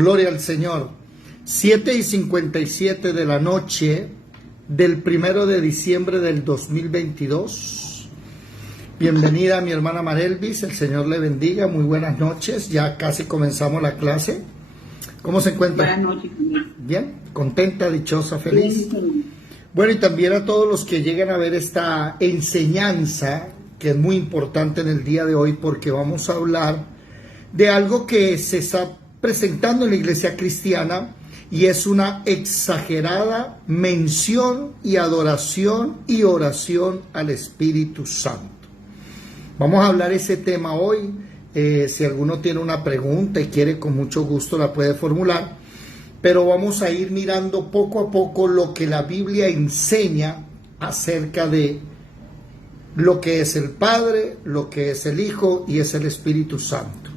Gloria al Señor. 7:57 de la noche del 1 de diciembre del 2022. Bienvenida mi hermana Marelvis, el Señor le bendiga, muy buenas noches, ya casi comenzamos la clase. ¿Cómo se encuentra? Buenas noches. Bien, contenta, dichosa, feliz. Bien. Bueno, y también a todos los que llegan a ver esta enseñanza, que es muy importante en el día de hoy, porque vamos a hablar de algo que se está presentando en la iglesia cristiana, y es una exagerada mención y adoración y oración al Espíritu Santo. Vamos a hablar ese tema hoy. Si alguno tiene una pregunta y quiere, con mucho gusto la puede formular, pero vamos a ir mirando poco a poco lo que la Biblia enseña acerca de lo que es el Padre, lo que es el Hijo y es el Espíritu Santo.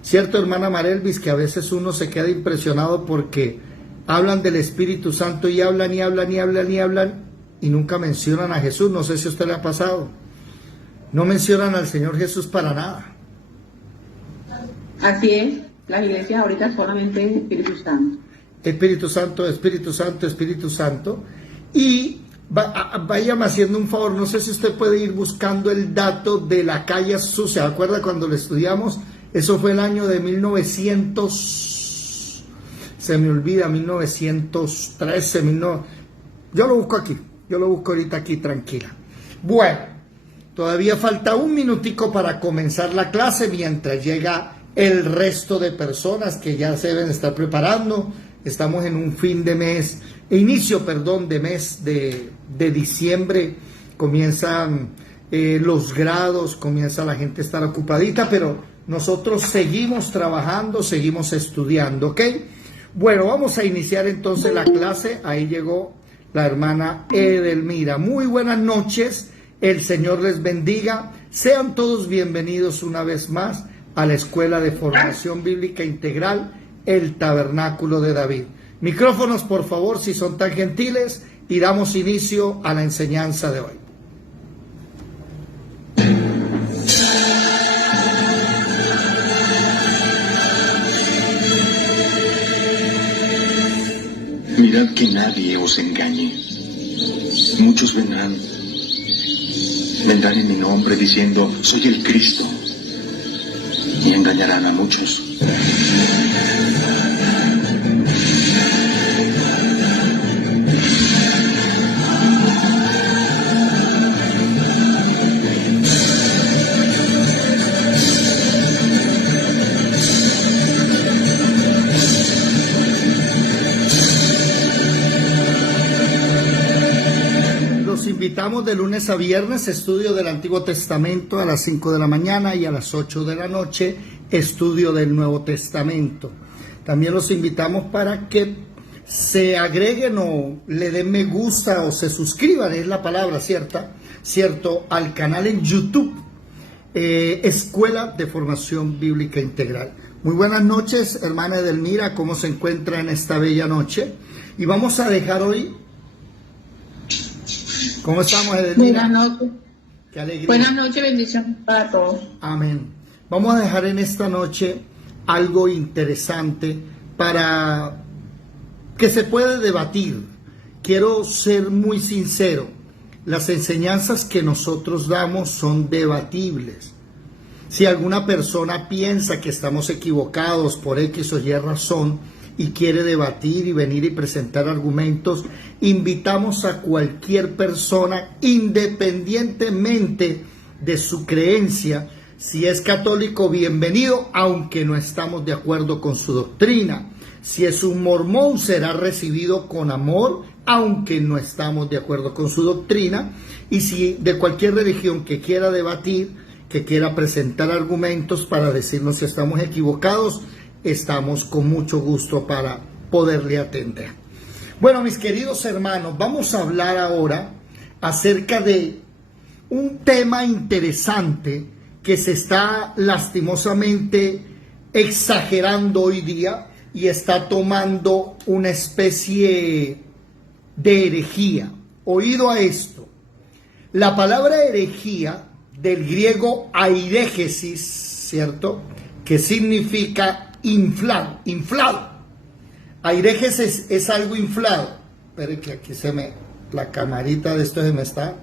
Cierto, hermana Marelvis, que a veces uno se queda impresionado porque hablan del Espíritu Santo y hablan y hablan y hablan y hablan y nunca mencionan a Jesús. No sé si a usted le ha pasado. No mencionan al Señor Jesús para nada. Así es, las iglesias ahorita solamente es Espíritu Santo. Espíritu Santo, Espíritu Santo, Espíritu Santo. Y váyame haciendo un favor, no sé si usted puede ir buscando el dato de la calle Azusa. ¿Se acuerda cuando lo estudiamos? Eso fue el año de 1900, se me olvida, 1913, yo lo busco aquí, yo lo busco ahorita aquí, tranquila. Bueno, todavía falta un minutico para comenzar la clase, mientras llega el resto de personas que ya se deben estar preparando. Estamos en un fin de mes, inicio de mes de diciembre, comienzan los grados, comienza la gente a estar ocupadita, pero nosotros seguimos trabajando, seguimos estudiando, ¿ok? Bueno, vamos a iniciar entonces la clase. Ahí llegó la hermana Edelmira. Muy buenas noches, el Señor les bendiga. Sean todos bienvenidos una vez más a la Escuela de Formación Bíblica Integral, el Tabernáculo de David. Micrófonos, por favor, si son tan gentiles, y damos inicio a la enseñanza de hoy. Mirad que nadie os engañe. Muchos vendrán en mi nombre diciendo, soy el Cristo, y engañarán a muchos. Invitamos de lunes a viernes, estudio del Antiguo Testamento a las 5 de la mañana, y a las 8 de la noche, estudio del Nuevo Testamento. También los invitamos para que se agreguen o le den me gusta o se suscriban, es la palabra cierto, al canal en YouTube, Escuela de Formación Bíblica Integral. Muy buenas noches, hermana Edelmira, ¿cómo se encuentra en esta bella noche? Y vamos a dejar hoy... ¿Cómo estamos, Edelmira? Buenas noches. Qué alegría. Buenas noches, bendiciones para todos. Amén. Vamos a dejar en esta noche algo interesante para que se pueda debatir. Quiero ser muy sincero. Las enseñanzas que nosotros damos son debatibles. Si alguna persona piensa que estamos equivocados por X o Y razón y quiere debatir y venir y presentar argumentos, invitamos a cualquier persona, independientemente de su creencia. Si es católico, bienvenido, aunque no estamos de acuerdo con su doctrina. Si es un mormón, será recibido con amor, aunque no estamos de acuerdo con su doctrina. Y si de cualquier religión que quiera debatir, que quiera presentar argumentos para decirnos si estamos equivocados, estamos con mucho gusto para poderle atender. Bueno, mis queridos hermanos, vamos a hablar ahora acerca de un tema interesante que se está lastimosamente exagerando hoy día y está tomando una especie de herejía. Oído a esto. La palabra herejía, del griego airegesis, ¿cierto?, que significa inflado, inflado. Airejes es algo inflado. Esperen que aquí la camarita de esto se me está.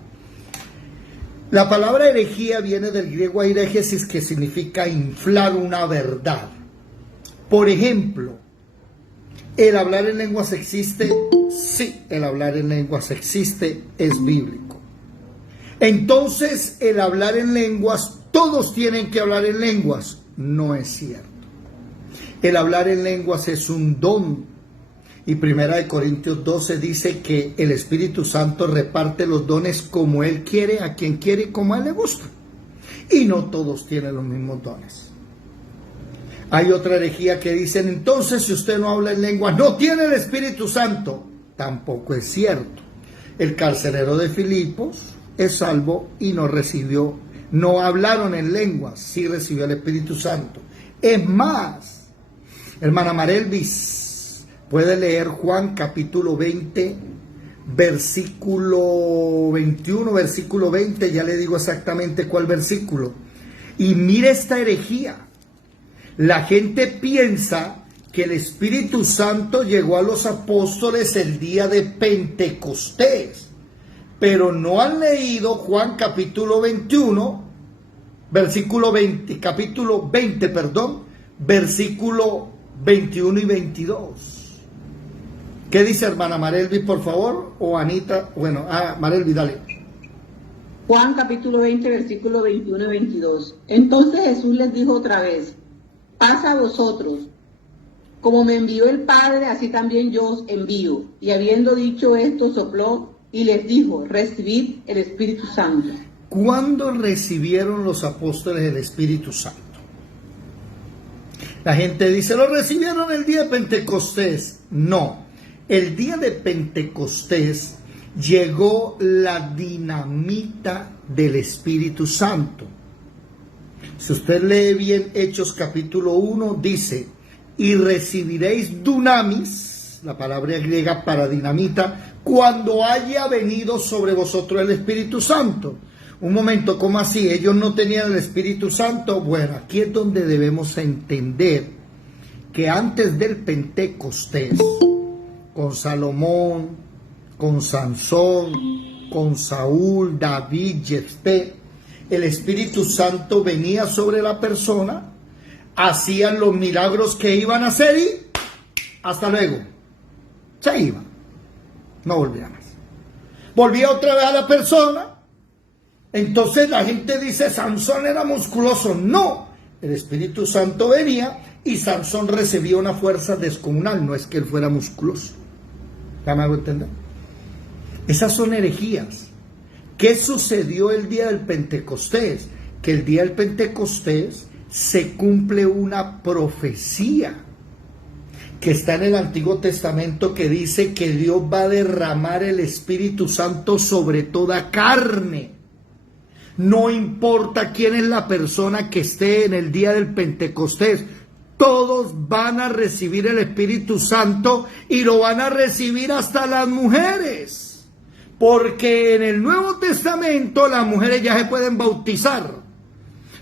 La palabra herejía viene del griego airegesis, que significa inflar una verdad. Por ejemplo, ¿el hablar en lenguas existe? Sí, el hablar en lenguas existe, es bíblico. Entonces, el hablar en lenguas, todos tienen que hablar en lenguas. No es cierto. El hablar en lenguas es un don. Y 1 Corintios 12 dice que el Espíritu Santo reparte los dones como Él quiere, a quien quiere y como a Él le gusta. Y no todos tienen los mismos dones. Hay otra herejía que dicen, entonces si usted no habla en lenguas, no tiene el Espíritu Santo. Tampoco es cierto. El carcelero de Filipos es salvo y no hablaron en lenguas, sí recibió el Espíritu Santo. Es más, hermana Marelvis, puede leer Juan capítulo 20, versículo 21, versículo 20, ya le digo exactamente cuál versículo. Y mire esta herejía. La gente piensa que el Espíritu Santo llegó a los apóstoles el día de Pentecostés, pero no han leído Juan capítulo 21, versículo 20, capítulo 20, versículo 21 y 22. ¿Qué dice hermana Marelvi, por favor? O Anita, bueno, Marelvi, dale. Juan capítulo 20, versículo 21 y 22. Entonces Jesús les dijo otra vez, paz a vosotros. Como me envió el Padre, así también yo os envío. Y habiendo dicho esto, sopló y les dijo, recibid el Espíritu Santo. ¿Cuándo recibieron los apóstoles el Espíritu Santo? La gente dice, lo recibieron el día de Pentecostés. No. El día de Pentecostés llegó la dinamita del Espíritu Santo. Si usted lee bien Hechos capítulo 1, dice, y recibiréis dunamis, la palabra griega para dinamita, cuando haya venido sobre vosotros el Espíritu Santo. Un momento, ¿cómo así? ¿Ellos no tenían el Espíritu Santo? Bueno, aquí es donde debemos entender que antes del Pentecostés, con Salomón, con Sansón, con Saúl, David, Jefté, el Espíritu Santo venía sobre la persona, hacían los milagros que iban a hacer y hasta luego, se iba, no volvía más. Volvía otra vez a la persona, entonces la gente dice, Sansón era musculoso. No, el Espíritu Santo venía y Sansón recibía una fuerza descomunal, no es que él fuera musculoso. ¿Ya me hago entender? Esas son herejías. ¿Qué sucedió el día del Pentecostés? Que el día del Pentecostés se cumple una profecía que está en el Antiguo Testamento que dice que Dios va a derramar el Espíritu Santo sobre toda carne. No importa quién es la persona que esté en el día del Pentecostés, todos van a recibir el Espíritu Santo y lo van a recibir hasta las mujeres. Porque en el Nuevo Testamento las mujeres ya se pueden bautizar.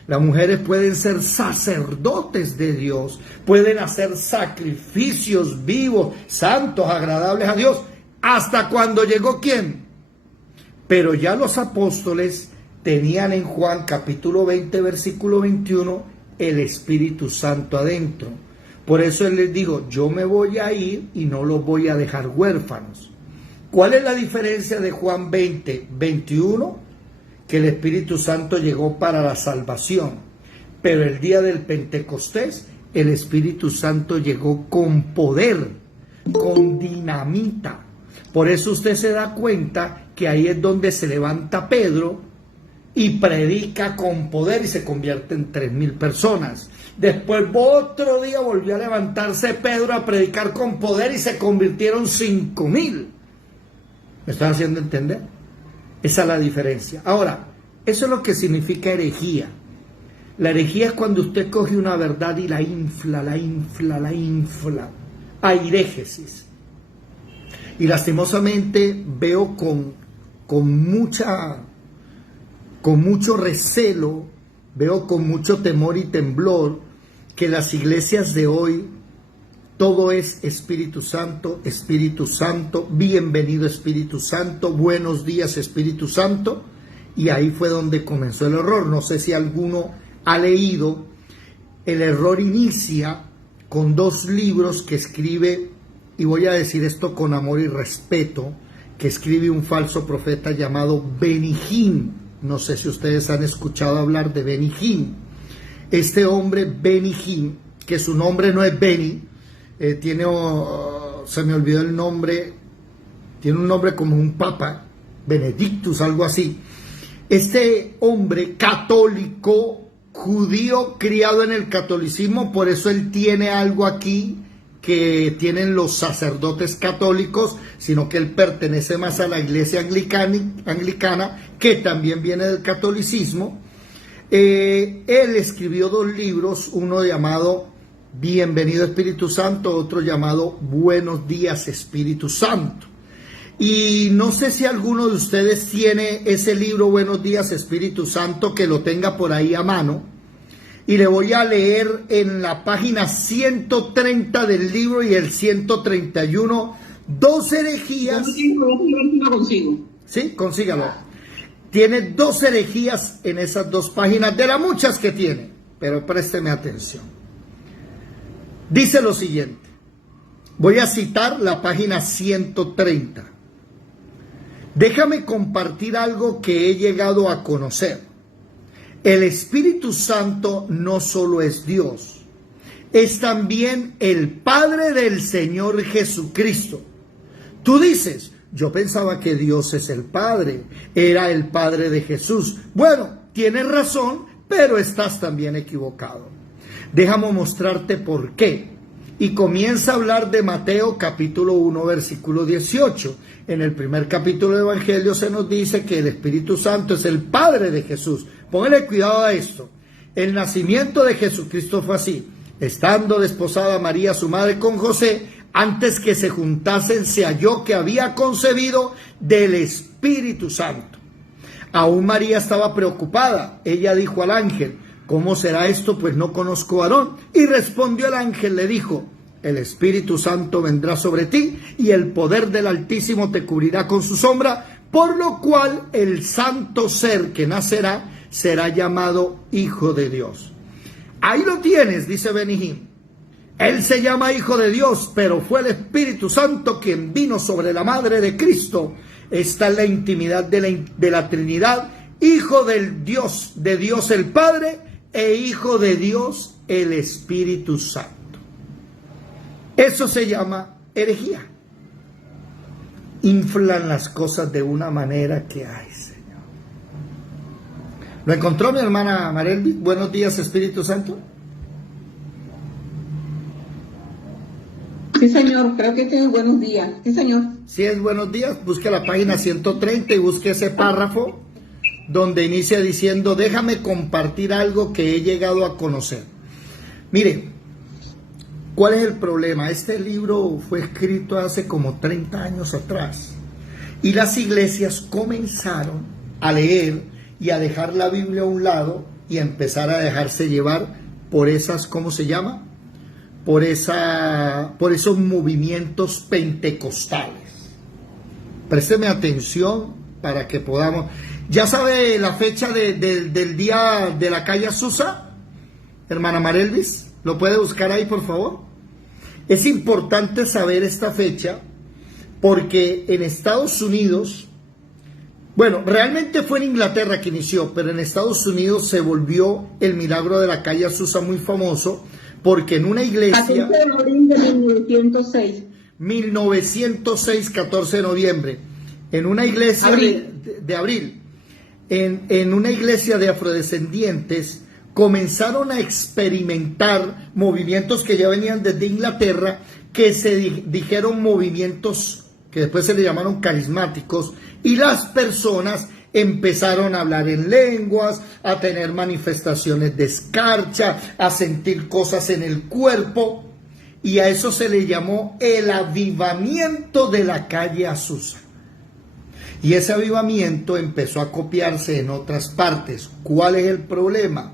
Las mujeres pueden ser sacerdotes de Dios, pueden hacer sacrificios vivos, santos, agradables a Dios. ¿Hasta cuando llegó quién? Pero ya los apóstoles tenían en Juan capítulo 20, versículo 21, el Espíritu Santo adentro. Por eso él les digo, yo me voy a ir y no los voy a dejar huérfanos. ¿Cuál es la diferencia de Juan 20, 21? Que el Espíritu Santo llegó para la salvación, pero el día del Pentecostés el Espíritu Santo llegó con poder, con dinamita. Por eso usted se da cuenta que ahí es donde se levanta Pedro y predica con poder y se convierte en 3,000 personas. Después otro día volvió a levantarse Pedro a predicar con poder y se convirtieron 5,000. ¿Me están haciendo entender? Esa es la diferencia. Ahora, eso es lo que significa herejía. La herejía es cuando usted coge una verdad y la infla. Airegesis. Y lastimosamente veo con mucho recelo, veo con mucho temor y temblor que las iglesias de hoy todo es Espíritu Santo, bienvenido Espíritu Santo, buenos días Espíritu Santo, y ahí fue donde comenzó el error. No sé si alguno ha leído, el error inicia con 2 libros que escribe, y voy a decir esto con amor y respeto, que escribe un falso profeta llamado Benny Hinn. No sé si ustedes han escuchado hablar de Benny Hinn. Este hombre Benny Hinn, que su nombre no es Benny, se me olvidó el nombre, tiene un nombre como un papa, Benedictus, algo así. Este hombre católico, judío, criado en el catolicismo, por eso él tiene algo aquí que tienen los sacerdotes católicos, sino que él pertenece más a la iglesia anglicana, que también viene del catolicismo. Él escribió 2 libros, uno llamado Bienvenido Espíritu Santo, otro llamado Buenos días Espíritu Santo. Y no sé si alguno de ustedes tiene ese libro Buenos días Espíritu Santo, que lo tenga por ahí a mano. Y le voy a leer en la página 130 del libro y el 131, 2 herejías. Sí, consígalo. Tiene 2 herejías en esas 2 páginas, de las muchas que tiene, pero présteme atención. Dice lo siguiente, voy a citar la página 130. Déjame compartir algo que he llegado a conocer. El Espíritu Santo no solo es Dios, es también el Padre del Señor Jesucristo. Tú dices, yo pensaba que Dios es el Padre, era el Padre de Jesús. Bueno, tienes razón, pero estás también equivocado. Déjame mostrarte por qué. Y comienza a hablar de Mateo capítulo 1, versículo 18. En el primer capítulo del Evangelio se nos dice que el Espíritu Santo es el Padre de Jesús. Póngale cuidado a esto. El nacimiento de Jesucristo fue así. Estando desposada María, su madre, con José, antes que se juntasen, se halló que había concebido del Espíritu Santo. Aún María estaba preocupada. Ella dijo al ángel, ¿cómo será esto? Pues no conozco varón. Y respondió el ángel, le dijo, el Espíritu Santo vendrá sobre ti y el poder del Altísimo te cubrirá con su sombra, por lo cual el santo ser que nacerá será llamado Hijo de Dios. Ahí lo tienes, dice Benny Hinn. Él se llama Hijo de Dios, pero fue el Espíritu Santo quien vino sobre la madre de Cristo. Está en la intimidad de la Trinidad, Hijo de Dios el Padre e Hijo de Dios el Espíritu Santo. Eso se llama herejía. Inflan las cosas de una manera que hay, Señor. ¿Lo encontró mi hermana Marelvi? Buenos días, Espíritu Santo. Sí, señor, creo que tiene buenos días. Sí, señor. Si es buenos días, busque la página 130 y busque ese párrafo donde inicia diciendo, déjame compartir algo que he llegado a conocer. Mire, ¿cuál es el problema? Este libro fue escrito hace como 30 años atrás y las iglesias comenzaron a leer y a dejar la Biblia a un lado y a empezar a dejarse llevar por esas, ¿cómo se llama? Por esos movimientos pentecostales. Présteme atención para que podamos... ¿Ya sabe la fecha del día de la calle Azusa, hermana Marelvis? ¿Lo puede buscar ahí, por favor? Es importante saber esta fecha porque en Estados Unidos, bueno, realmente fue en Inglaterra que inició, pero en Estados Unidos se volvió el milagro de la calle Azusa muy famoso porque en una iglesia... 14 de noviembre de 1906. 1906, 14 de noviembre. En una iglesia de abril. En una iglesia de afrodescendientes comenzaron a experimentar movimientos que ya venían desde Inglaterra, que se dijeron movimientos que después se le llamaron carismáticos, y las personas empezaron a hablar en lenguas, a tener manifestaciones de escarcha, a sentir cosas en el cuerpo, y a eso se le llamó el avivamiento de la calle Azusa. Y ese avivamiento empezó a copiarse en otras partes. ¿Cuál es el problema?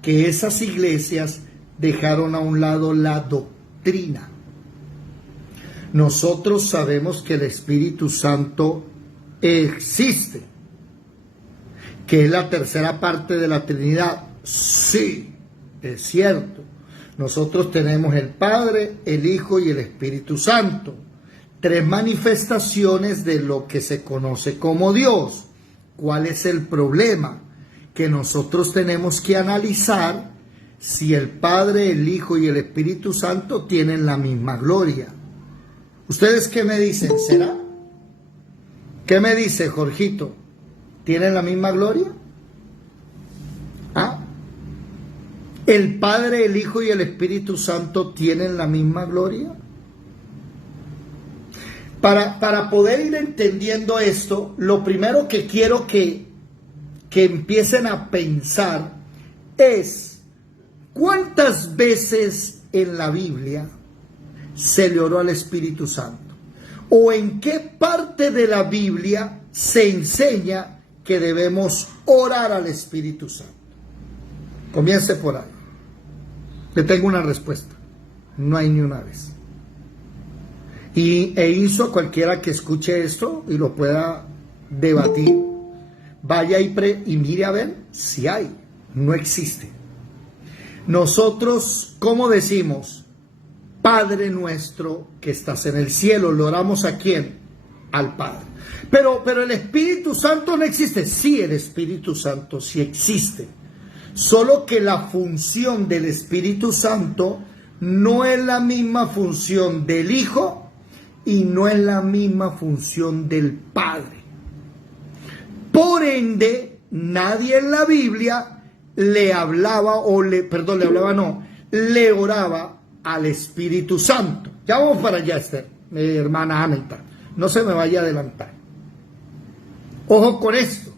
Que esas iglesias dejaron a un lado la doctrina. Nosotros sabemos que el Espíritu Santo existe, que es la tercera parte de la Trinidad. Sí, es cierto. Nosotros tenemos el Padre, el Hijo y el Espíritu Santo. Tres manifestaciones de lo que se conoce como Dios. ¿Cuál es el problema? Que nosotros tenemos que analizar si el Padre, el Hijo y el Espíritu Santo tienen la misma gloria. ¿Ustedes qué me dicen? ¿Será? ¿Qué me dice Jorgito? ¿Tienen la misma gloria? ¿Ah? ¿El Padre, el Hijo y el Espíritu Santo tienen la misma gloria? Para poder ir entendiendo esto, lo primero que quiero que empiecen a pensar es ¿cuántas veces en la Biblia se le oró al Espíritu Santo? ¿O en qué parte de la Biblia se enseña que debemos orar al Espíritu Santo? Comience por ahí. Le tengo una respuesta. No hay ni una vez. E hizo cualquiera que escuche esto y lo pueda debatir, vaya y mire a ver si hay. No existe. Nosotros, ¿cómo decimos? Padre nuestro que estás en el cielo. ¿Lo oramos a quién? Al Padre. Pero el Espíritu Santo no existe. Sí, el Espíritu Santo sí existe. Solo que la función del Espíritu Santo no es la misma función del Hijo y no es la misma función del Padre. Por ende, nadie en la Biblia le oraba al Espíritu Santo. Ya vamos para allá, Esther, mi hermana Anita. No se me vaya a adelantar. Ojo con esto.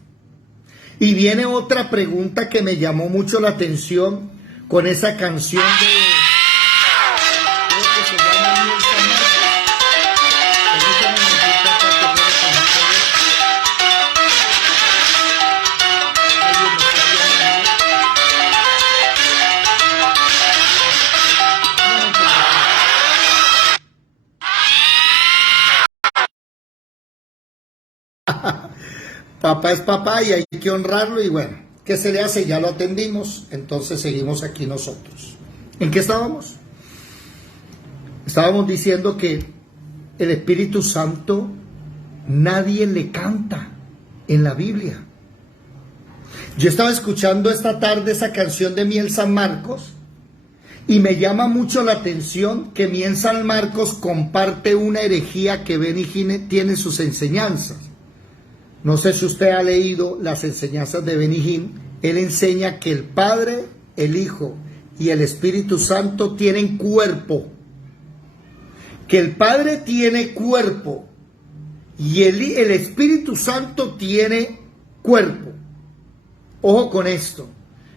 Y viene otra pregunta que me llamó mucho la atención con esa canción de... creo que se llama Miel San Marcos. Papá es papá y hay que honrarlo y bueno, ¿qué se le hace? Ya lo atendimos, entonces seguimos aquí nosotros. ¿En qué estábamos? Estábamos diciendo que el Espíritu Santo nadie le canta en la Biblia. Yo estaba escuchando esta tarde esa canción de Miel San Marcos y me llama mucho la atención que Miel San Marcos comparte una herejía que Benny Hinn tiene en sus enseñanzas. No sé si usted ha leído las enseñanzas de Benny Hinn. Él enseña que el Padre, el Hijo y el Espíritu Santo tienen cuerpo. Que el Padre tiene cuerpo y el Espíritu Santo tiene cuerpo. Ojo con esto.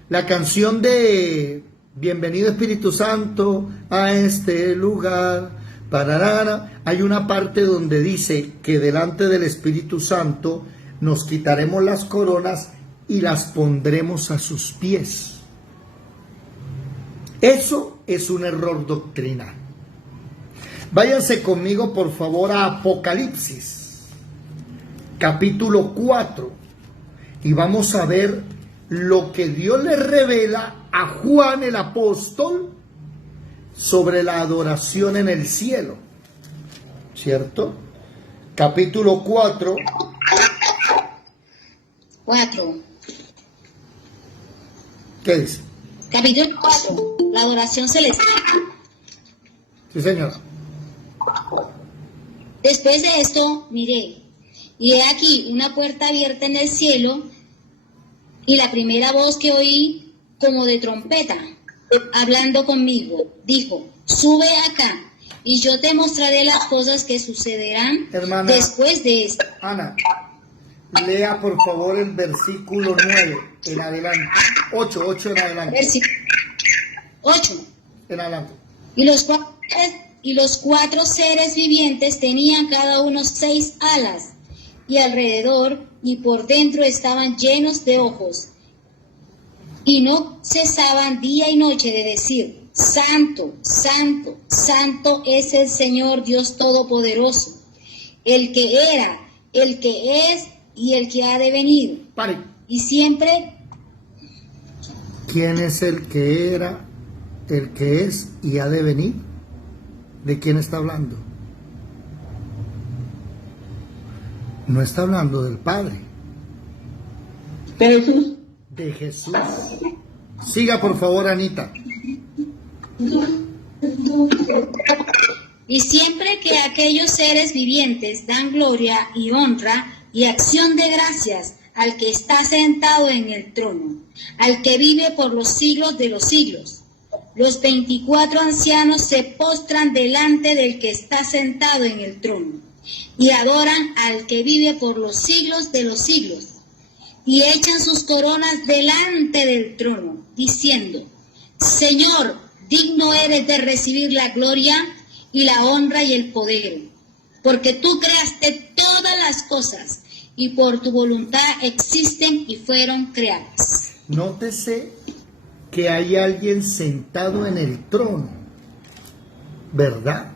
La canción de Bienvenido Espíritu Santo a este lugar. Pararara, hay una parte donde dice que delante del Espíritu Santo nos quitaremos las coronas y las pondremos a sus pies. Eso es un error doctrinal. Váyanse conmigo por favor a Apocalipsis, capítulo 4, y vamos a ver lo que Dios le revela a Juan el apóstol sobre la adoración en el cielo, ¿cierto? Capítulo 4. 4. ¿Qué dice? Capítulo 4. La adoración celestial. Sí, señor. Después de esto, miré, y he aquí una puerta abierta en el cielo, y la primera voz que oí, como de trompeta, hablando conmigo, dijo: sube acá, y yo te mostraré las cosas que sucederán, hermana, después de esto. Ana, lea por favor el versículo 9 en adelante. 8 en adelante. 8. En adelante. Y los cuatro seres vivientes tenían cada uno 6 alas, y alrededor y por dentro estaban llenos de ojos, y no cesaban día y noche de decir: Santo, santo, santo es el Señor Dios Todopoderoso, el que era, el que es y el que ha de venir. Pare. Y siempre, ¿Quién es el que era, el que es y ha de venir? ¿De quién está hablando? No está hablando del Padre, de Jesús. de Jesús. Siga por favor, Anita. y siempre que aquellos seres vivientes dan gloria y honra y acción de gracias al que está sentado en el trono, al que vive por los siglos de los siglos. Los 24 ancianos se postran delante del que está sentado en el trono y adoran al que vive por los siglos de los siglos y echan sus coronas delante del trono, diciendo: Señor, digno eres de recibir la gloria y la honra y el poder, porque tú creaste todas las cosas y por tu voluntad existen y fueron creadas. Nótese que hay alguien sentado en el trono, ¿verdad?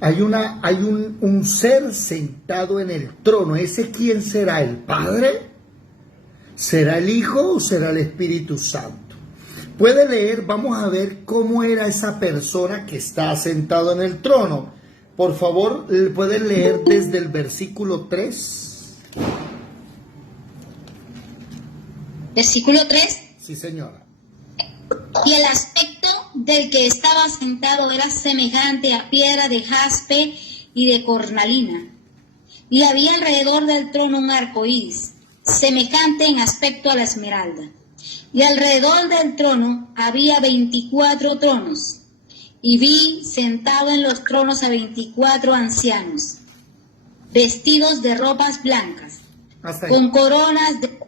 Hay un ser sentado en el trono. ¿Ese quién será? ¿El Padre? ¿Será el Hijo o será el Espíritu Santo? Puede leer, vamos a ver cómo era esa persona que está sentado en el trono. Por favor, pueden leer desde el versículo 3. Versículo 3. Sí, señora. Y el aspecto del que estaba sentado era semejante a piedra de jaspe y de cornalina. Y había alrededor del trono un arco iris, semejante en aspecto a la esmeralda. Y alrededor del trono había 24 tronos. Y vi sentado en los tronos a 24 ancianos, vestidos de ropas blancas, Hasta ahí. con coronas de...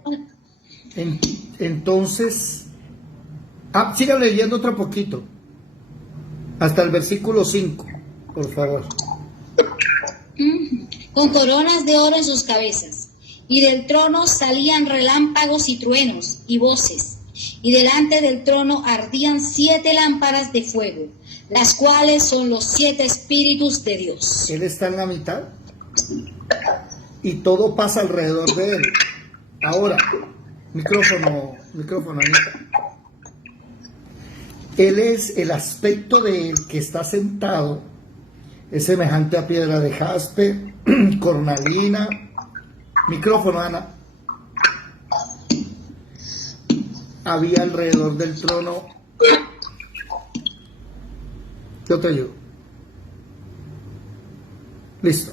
Entonces, siga leyendo otro poquito, hasta el versículo 5, por favor. con coronas de oro en sus cabezas, y del trono salían relámpagos y truenos y voces, y delante del trono ardían 7 lámparas de fuego, las cuales son los 7 espíritus de Dios. Él está en la mitad y todo pasa alrededor de él. Ahora, micrófono, Anita. Él es el aspecto de él que está sentado, es semejante a piedra de jaspe, cornalina. Micrófono, Ana. Había alrededor del trono. Yo te ayudo. Listo.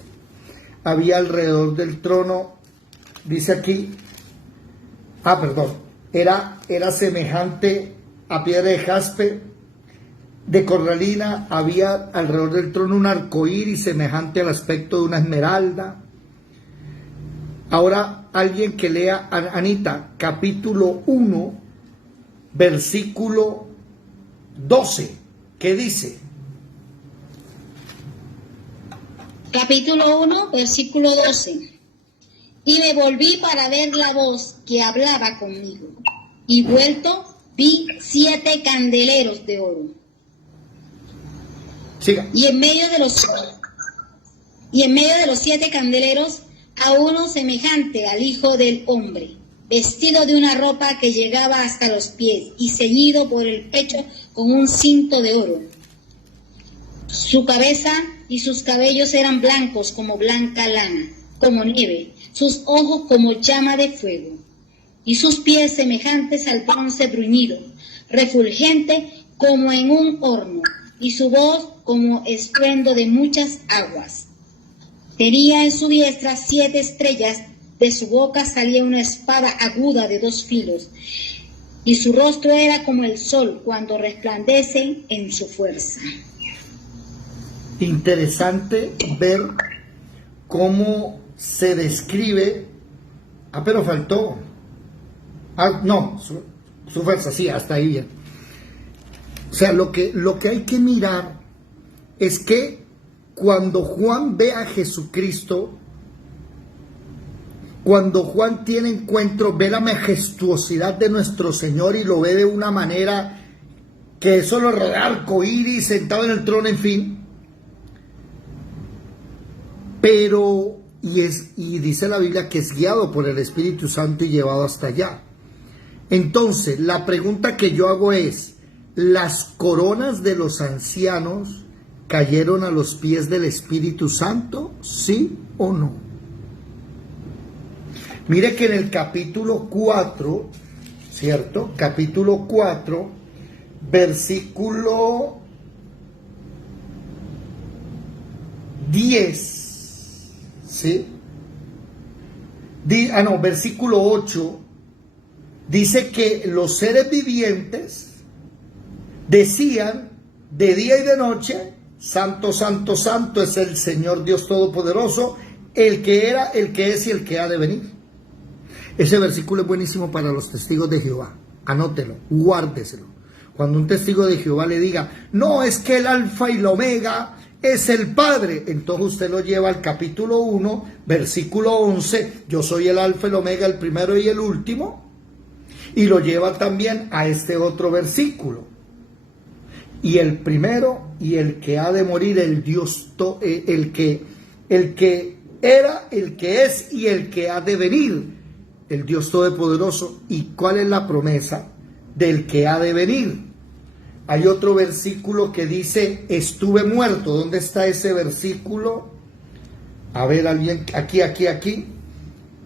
Había alrededor del trono, dice aquí, era semejante a piedra de jaspe, de cornalina. Había alrededor del trono un arco iris semejante al aspecto de una esmeralda. Ahora, alguien que lea, Anita, capítulo 1, versículo 12, ¿qué dice? Capítulo 1, versículo 12. Y me volví para ver la voz que hablaba conmigo, y vuelto vi 7 candeleros de oro. Siga. Y en medio de los 7 candeleros, a uno semejante al Hijo del Hombre, vestido de una ropa que llegaba hasta los pies y ceñido por el pecho con un cinto de oro. Su cabeza y sus cabellos eran blancos como blanca lana, como nieve, sus ojos como llama de fuego, y sus pies semejantes al bronce bruñido, refulgente como en un horno, y su voz como estruendo de muchas aguas. Tenía en su diestra 7 estrellas, de su boca salía una espada aguda de 2 filos, y su rostro era como el sol cuando resplandece en su fuerza. Interesante ver cómo se describe. Pero faltó. No, su fuerza, sí, hasta ahí ya. O sea, lo que hay que mirar es que cuando Juan ve a Jesucristo, cuando Juan tiene encuentro, ve la majestuosidad de nuestro Señor y lo ve de una manera que eso lo rodea arcoíris, sentado en el trono, en fin. Pero, y dice la Biblia que es guiado por el Espíritu Santo y llevado hasta allá. Entonces, la pregunta que yo hago es, ¿las coronas de los ancianos cayeron a los pies del Espíritu Santo? ¿Sí o no? Mire que en el capítulo 4, ¿cierto? Capítulo 4, versículo 10, ¿sí? Versículo 8, dice que los seres vivientes decían de día y de noche, santo, santo, santo es el Señor Dios Todopoderoso, el que era, el que es y el que ha de venir. Ese versículo es buenísimo para los testigos de Jehová. Anótelo, guárdeselo. Cuando un testigo de Jehová le diga, no, es que el alfa y el omega es el Padre, entonces usted lo lleva al capítulo 1, versículo 11, yo soy el alfa y el omega, el primero y el último, y lo lleva también a este otro versículo. Y el primero y el que ha de morir, el Dios, el que era, el que es y el que ha de venir, el Dios Todopoderoso. ¿Y cuál es la promesa del que ha de venir? Hay otro versículo que dice, estuve muerto. ¿Dónde está ese versículo? A ver, alguien, aquí.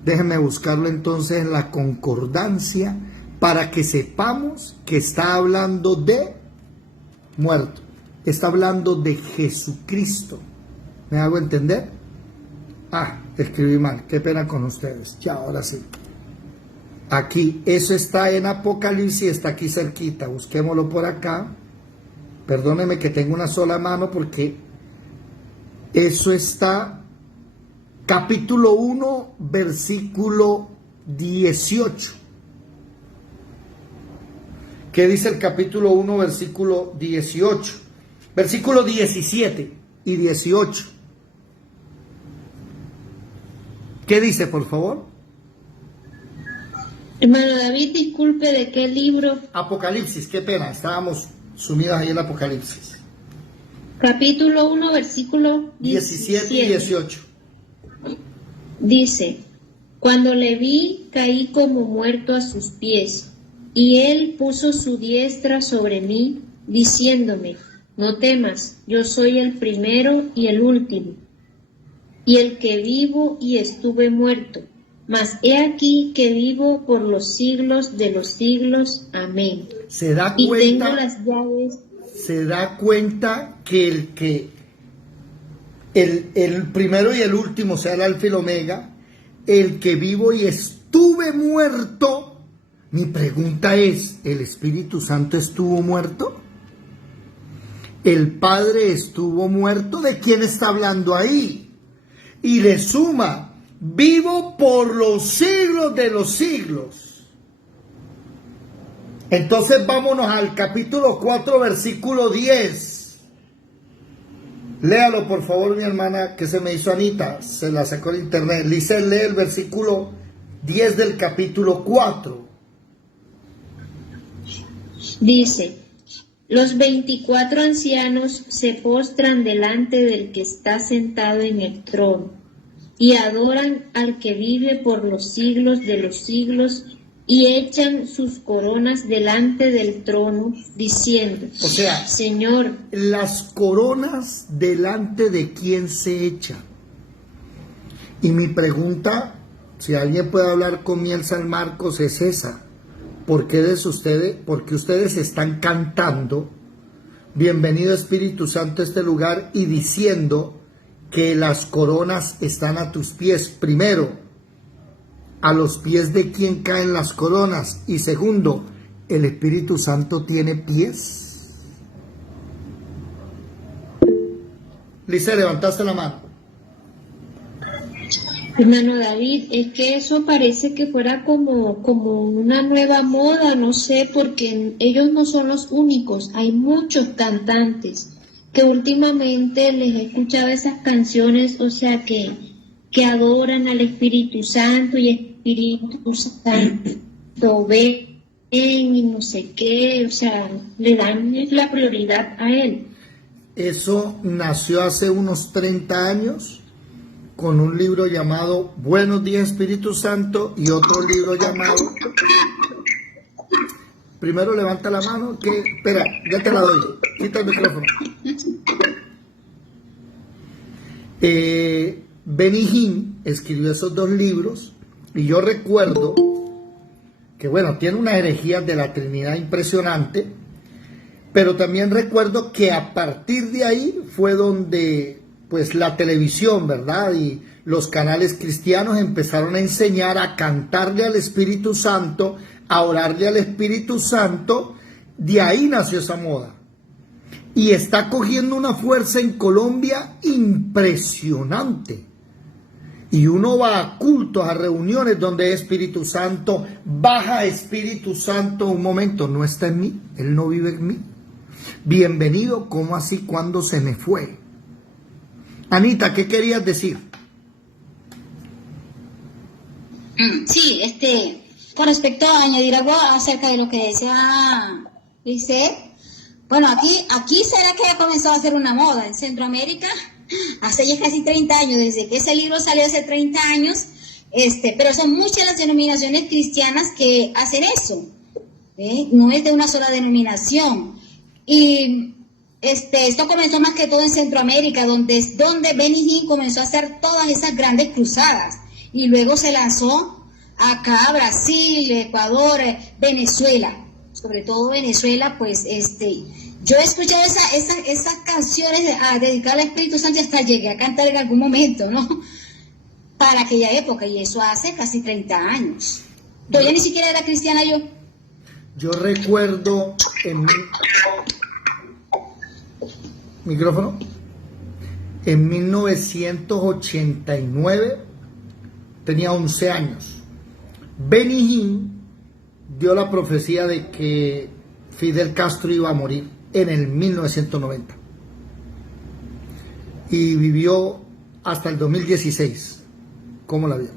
Déjenme buscarlo entonces en la concordancia para que sepamos que está hablando de muerto. Está hablando de Jesucristo. ¿Me hago entender? Escribí mal. Qué pena con ustedes. Ya, ahora sí. Aquí, eso está en Apocalipsis, está aquí cerquita, busquémoslo por acá. Perdóneme que tengo una sola mano porque eso está capítulo 1, versículo 18. ¿Qué dice el capítulo 1, versículo 18? Versículo 17 y 18. ¿Qué dice, por favor? Hermano David, disculpe, ¿de qué libro? Apocalipsis, qué pena, estábamos sumidos ahí en Apocalipsis. Capítulo 1, versículo 17 y 18. Dice, cuando le vi, caí como muerto a sus pies, y él puso su diestra sobre mí, diciéndome, no temas, yo soy el primero y el último, y el que vivo y estuve muerto. Mas he aquí que vivo por los siglos de los siglos. Amén. Se da y cuenta, tengo las llaves. Se da cuenta que el primero y el último, o sea, el alfa y el omega, el que vivo y estuve muerto. Mi pregunta es, ¿el Espíritu Santo estuvo muerto? ¿El Padre estuvo muerto? ¿De quién está hablando ahí? Y le suma, vivo por los siglos de los siglos. Entonces vámonos al capítulo 4, versículo 10. Léalo por favor, mi hermana, que se me hizo Anita, se la sacó de internet. Lice, lee el versículo 10 del capítulo 4. Dice, los 24 ancianos se postran delante del que está sentado en el trono y adoran al que vive por los siglos de los siglos y echan sus coronas delante del trono, diciendo, o sea, Señor. Las coronas delante de quién se echan. Y mi pregunta, si alguien puede hablar con Miel San Marcos, es esa. ¿Por qué porque ustedes están cantando, bienvenido Espíritu Santo a este lugar, y diciendo que las coronas están a tus pies? Primero, ¿a los pies de quién caen las coronas? Y segundo, ¿el Espíritu Santo tiene pies? Lice, levantaste la mano. Hermano David, es que eso parece que fuera como una nueva moda, no sé, porque ellos no son los únicos, hay muchos cantantes que últimamente les he escuchado esas canciones, o sea, que adoran al Espíritu Santo y Espíritu Santo ve y no sé qué, o sea, le dan la prioridad a él. Eso nació hace unos 30 años con un libro llamado Buenos días Espíritu Santo y otro libro llamado... Primero levanta la mano, que... Espera, ya te la doy. Quita el micrófono. Benny Hinn escribió esos dos libros y yo recuerdo que, bueno, tiene una herejía de la Trinidad impresionante, pero también recuerdo que a partir de ahí fue donde, pues, la televisión, ¿verdad? Y los canales cristianos empezaron a enseñar a cantarle al Espíritu Santo, a orarle al Espíritu Santo. De ahí nació esa moda. Y está cogiendo una fuerza en Colombia impresionante. Y uno va a cultos, a reuniones donde hay Espíritu Santo, baja Espíritu Santo, un momento, no está en mí, Él no vive en mí. Bienvenido, ¿cómo así? ¿Cuándo se me fue? Anita, ¿qué querías decir? Sí, con respecto a añadir algo acerca de lo que decía dice, bueno, aquí será que ha comenzado a hacer una moda en Centroamérica, hace ya casi 30 años, desde que ese libro salió hace 30 años, pero son muchas las denominaciones cristianas que hacen eso, no es de una sola denominación, y esto comenzó más que todo en Centroamérica, donde Benny Hinn comenzó a hacer todas esas grandes cruzadas, y luego se lanzó acá a Brasil, Ecuador, Venezuela, sobre todo Venezuela, pues yo he escuchado esas canciones dedicadas al Espíritu Santo y hasta llegué a cantar en algún momento, ¿no? Para aquella época, y eso hace casi 30 años. Todavía ni siquiera era cristiana yo. Yo recuerdo micrófono, en 1989 tenía 11 años. Benny Hinn dio la profecía de que Fidel Castro iba a morir en el 1990 y vivió hasta el 2016. ¿Cómo la vio?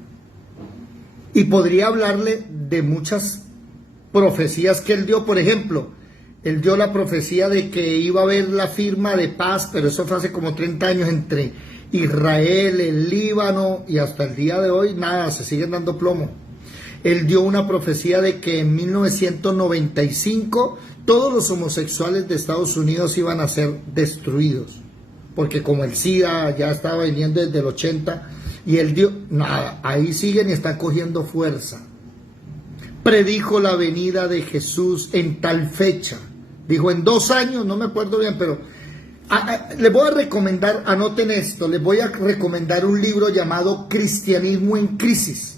Y podría hablarle de muchas profecías que él dio. Por ejemplo, él dio la profecía de que iba a haber la firma de paz, pero eso fue hace como 30 años, entre Israel, el Líbano, y hasta el día de hoy nada, se siguen dando plomo. Él dio una profecía de que en 1995 todos los homosexuales de Estados Unidos iban a ser destruidos, porque como el SIDA ya estaba viniendo desde el 80, y él dio, nada, ahí siguen y están cogiendo fuerza. Predijo la venida de Jesús en tal fecha, dijo en 2 años, no me acuerdo bien, pero les voy a recomendar, anoten esto, les voy a recomendar un libro llamado Cristianismo en Crisis.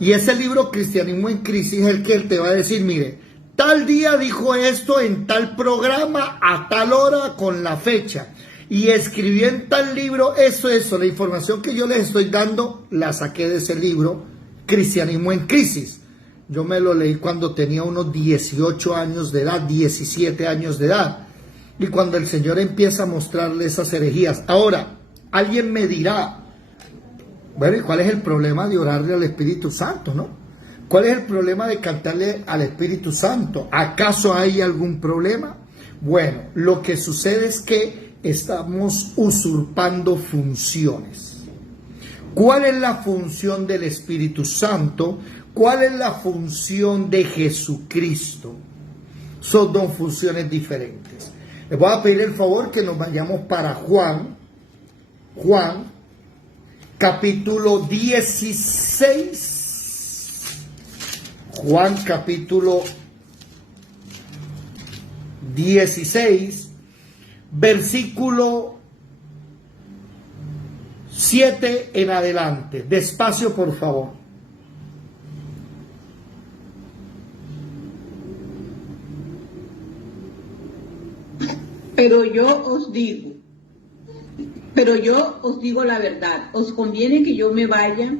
Y ese libro, Cristianismo en Crisis, es el que él te va a decir, mire, tal día dijo esto en tal programa, a tal hora, con la fecha. Y escribió en tal libro eso. La información que yo les estoy dando, la saqué de ese libro, Cristianismo en Crisis. Yo me lo leí cuando tenía unos 18 años de edad, 17 años de edad. Y cuando el Señor empieza a mostrarle esas herejías. Ahora, alguien me dirá, bueno, ¿y cuál es el problema de orarle al Espíritu Santo, no? ¿Cuál es el problema de cantarle al Espíritu Santo? ¿Acaso hay algún problema? Bueno, lo que sucede es que estamos usurpando funciones. ¿Cuál es la función del Espíritu Santo? ¿Cuál es la función de Jesucristo? Son dos funciones diferentes. Les voy a pedir el favor que nos vayamos para Juan capítulo 16, Juan capítulo 16, versículo 7 en adelante. Despacio, por favor. Pero yo os digo la verdad, os conviene que yo me vaya,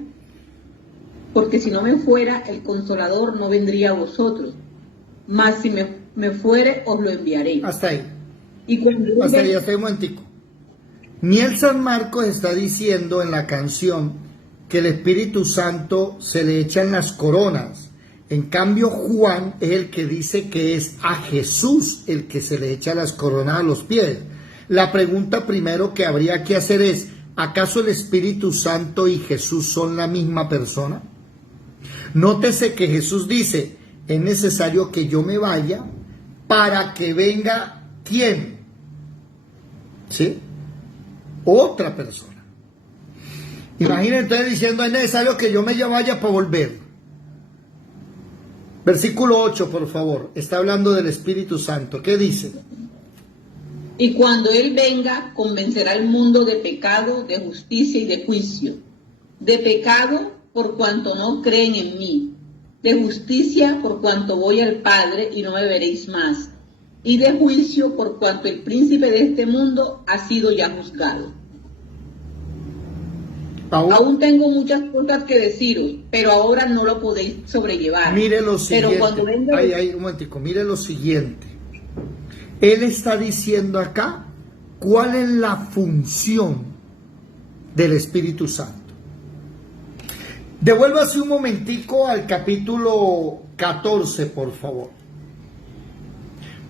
porque si no me fuera, el Consolador no vendría a vosotros, mas si me fuere, os lo enviaré. Hasta ahí. Y cuando hasta ahí, un momentico. Miel San Marcos está diciendo en la canción que el Espíritu Santo se le echan las coronas, En cambio, Juan es el que dice que es a Jesús el que se le echa las coronas a los pies. La pregunta primero que habría que hacer es, ¿acaso el Espíritu Santo y Jesús son la misma persona? Nótese que Jesús dice, es necesario que yo me vaya para que venga, ¿quién? ¿Sí? Otra persona. Imaginen entonces diciendo, es necesario que yo me vaya para volver. Versículo 8, por favor. Está hablando del Espíritu Santo. ¿Qué dice? Y cuando Él venga, convencerá al mundo de pecado, de justicia y de juicio. De pecado, por cuanto no creen en mí. De justicia, por cuanto voy al Padre y no me veréis más. Y de juicio, por cuanto el príncipe de este mundo ha sido ya juzgado. Aún tengo muchas cosas que deciros, pero ahora no lo podéis sobrellevar. Mire lo siguiente. Pero cuando venga... Un momentico, mire lo siguiente. Él está diciendo acá cuál es la función del Espíritu Santo. Devuélvase un momentico al capítulo 14, por favor.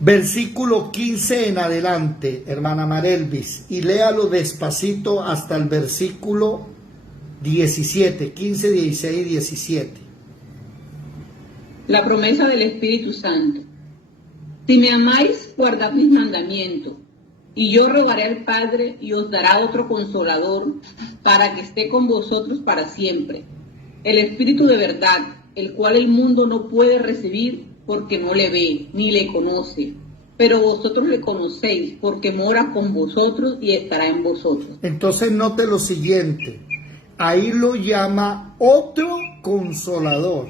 Versículo 15 en adelante, hermana Marelvis, y léalo despacito hasta el versículo 17, 15, 16 y 17. La promesa del Espíritu Santo. Si me amáis, guardad mis mandamientos, y yo rogaré al Padre y os dará otro consolador para que esté con vosotros para siempre. El Espíritu de verdad, el cual el mundo no puede recibir porque no le ve ni le conoce. Pero vosotros le conocéis porque mora con vosotros y estará en vosotros. Entonces note lo siguiente. Ahí lo llama otro consolador.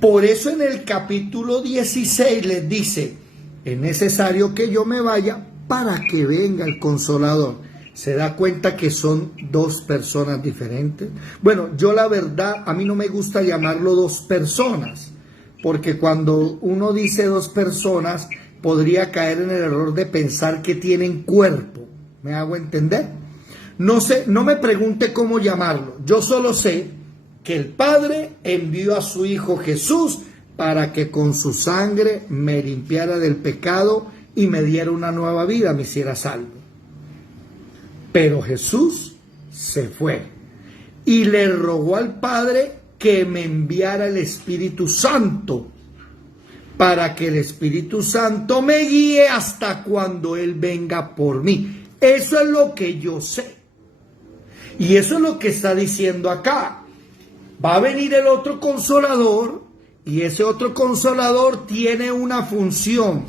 Por eso en el capítulo 16 les dice, es necesario que yo me vaya para que venga el consolador. ¿Se da cuenta que son dos personas diferentes? Bueno, yo la verdad, a mí no me gusta llamarlo dos personas, porque cuando uno dice dos personas, podría caer en el error de pensar que tienen cuerpo. ¿Me hago entender? No sé, no me pregunte cómo llamarlo. Yo solo sé que el Padre envió a su Hijo Jesús para que con su sangre me limpiara del pecado y me diera una nueva vida, me hiciera salvo. Pero Jesús se fue y le rogó al Padre que me enviara el Espíritu Santo, para que el Espíritu Santo me guíe hasta cuando Él venga por mí. Eso es lo que yo sé. Y eso es lo que está diciendo acá. Va a venir el otro consolador, y ese otro consolador tiene una función.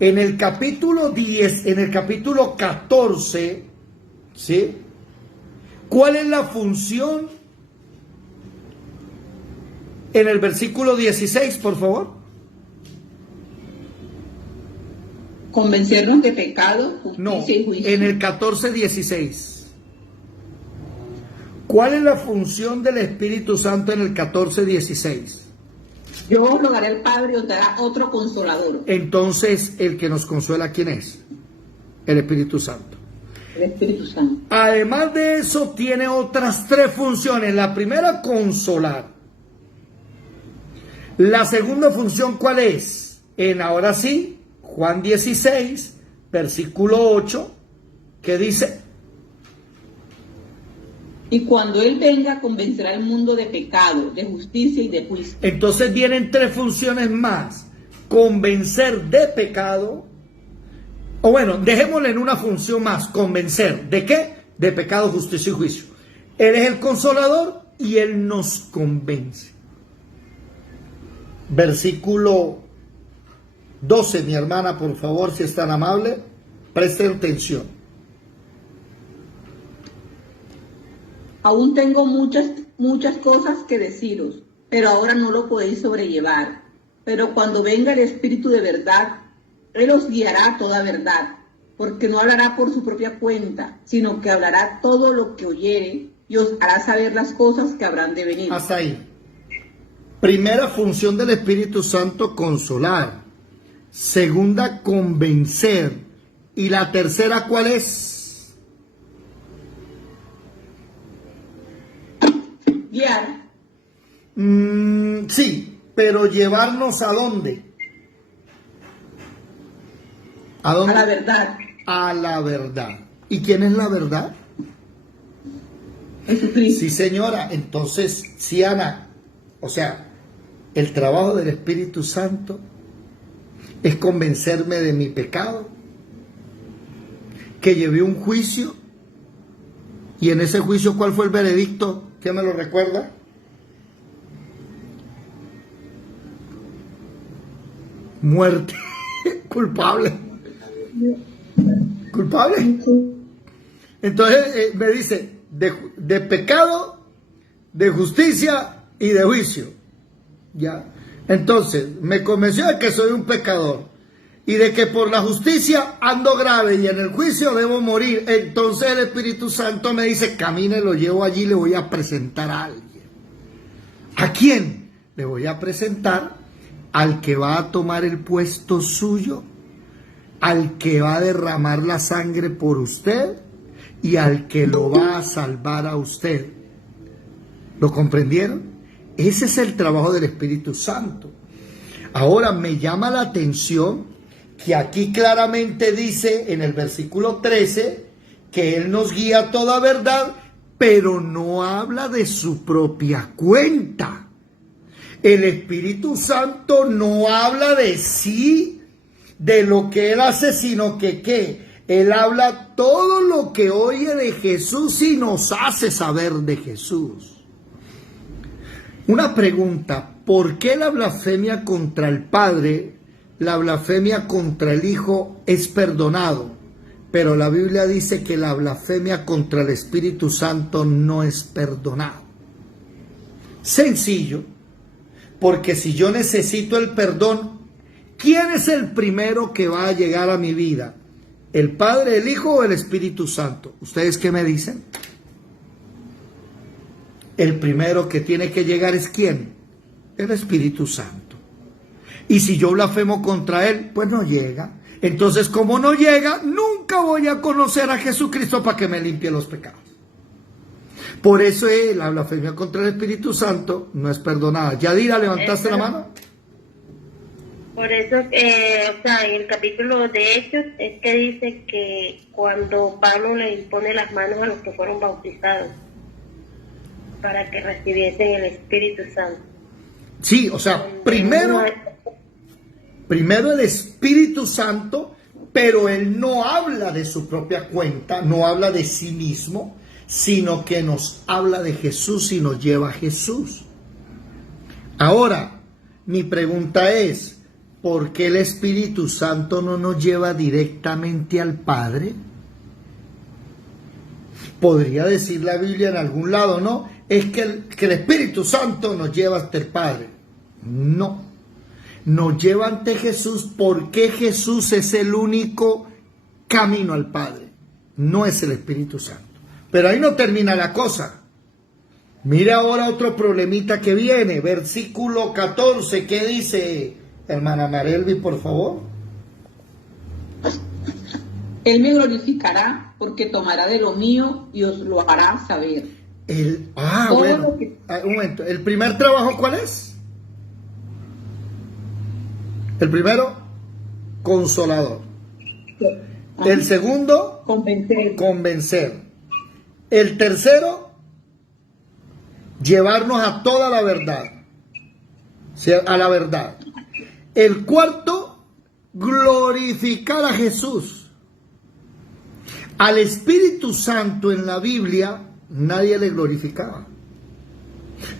En el capítulo 10, en el capítulo 14, ¿sí? ¿Cuál es la función? En el versículo 16, por favor. Convencernos de pecado, justicia No, y juicio. en el 14, 16. ¿Cuál es la función del Espíritu Santo en el 14, 16? Yo os rogaré al Padre y os dará otro consolador. Entonces, el que nos consuela, ¿quién es? El Espíritu Santo. El Espíritu Santo. Además de eso, tiene otras tres funciones. La primera, consolar. La segunda función, ¿cuál es? Ahora sí, Juan 16, versículo 8, que dice: Y cuando Él venga, convencerá al mundo de pecado, de justicia y de juicio. Entonces vienen tres funciones más: convencer de pecado, o bueno, dejémosle en una función más: convencer ¿de qué? De pecado, justicia y juicio. Él es el consolador y Él nos convence. Versículo 12, mi hermana, por favor, si es tan amable, presten atención. Aún tengo muchas cosas que deciros, pero ahora no lo podéis sobrellevar. Pero cuando venga el Espíritu de verdad, Él os guiará a toda verdad, porque no hablará por su propia cuenta, sino que hablará todo lo que oyere y os hará saber las cosas que habrán de venir. Hasta ahí. Primera función del Espíritu Santo, consolar. Segunda, convencer. Y la tercera, ¿cuál es? Guiar. Sí, pero llevarnos ¿a dónde? ¿A dónde? A la verdad. A la verdad. ¿Y quién es la verdad? Jesucristo. Sí, señora. Entonces, sí, Ana, o sea, el trabajo del Espíritu Santo es convencerme de mi pecado, que llevé un juicio, y en ese juicio, ¿cuál fue el veredicto? ¿Quién me lo recuerda? Muerte. Culpable. Culpable. Entonces me dice, de pecado, de justicia y de juicio. Ya. Entonces, me convenció de que soy un pecador y de que por la justicia ando grave y en el juicio debo morir. Entonces el Espíritu Santo me dice, camine, lo llevo allí y le voy a presentar a alguien. ¿A quién? Le voy a presentar al que va a tomar el puesto suyo, al que va a derramar la sangre por usted y al que lo va a salvar a usted. ¿Lo comprendieron? Ese es el trabajo del Espíritu Santo. Ahora me llama la atención que aquí claramente dice en el versículo 13 que Él nos guía a toda verdad, pero no habla de su propia cuenta. El Espíritu Santo no habla de sí, de lo que Él hace, sino que ¿qué? Él habla todo lo que oye de Jesús y nos hace saber de Jesús. Una pregunta, ¿por qué la blasfemia contra el Padre, la blasfemia contra el Hijo es perdonado? Pero la Biblia dice que la blasfemia contra el Espíritu Santo no es perdonado. Sencillo, porque si yo necesito el perdón, ¿quién es el primero que va a llegar a mi vida? ¿El Padre, el Hijo o el Espíritu Santo? ¿Ustedes qué me dicen? El primero que tiene que llegar es ¿quién? El Espíritu Santo. Y si yo blasfemo contra Él, pues no llega. Entonces, como no llega, nunca voy a conocer a Jesucristo para que me limpie los pecados. Por eso la blasfemia contra el Espíritu Santo no es perdonada. Yadira, ¿levantaste la mano? Por eso, en el capítulo de Hechos es que dice que cuando Pablo le impone las manos a los que fueron bautizados para que recibiesen el Espíritu Santo. Sí, o sea, primero el Espíritu Santo, pero Él no habla de su propia cuenta, no habla de sí mismo, sino que nos habla de Jesús y nos lleva a Jesús. Ahora, mi pregunta es, ¿por qué el Espíritu Santo no nos lleva directamente al Padre? Podría decir la Biblia en algún lado, ¿no? Es que el Espíritu Santo nos lleva hasta el Padre. No, nos lleva ante Jesús porque Jesús es el único camino al Padre, no es el Espíritu Santo. Pero ahí no termina la cosa. Mira ahora otro problemita que viene, versículo 14, ¿qué dice, hermana Marelvi, por favor? Él me glorificará porque tomará de lo mío y os lo hará saber. Bueno, un momento. ¿El primer trabajo cuál es? El primero, consolador. El segundo, convencer. El tercero, llevarnos a toda la verdad. A la verdad. El cuarto, glorificar a Jesús. Al Espíritu Santo en la Biblia nadie le glorificaba.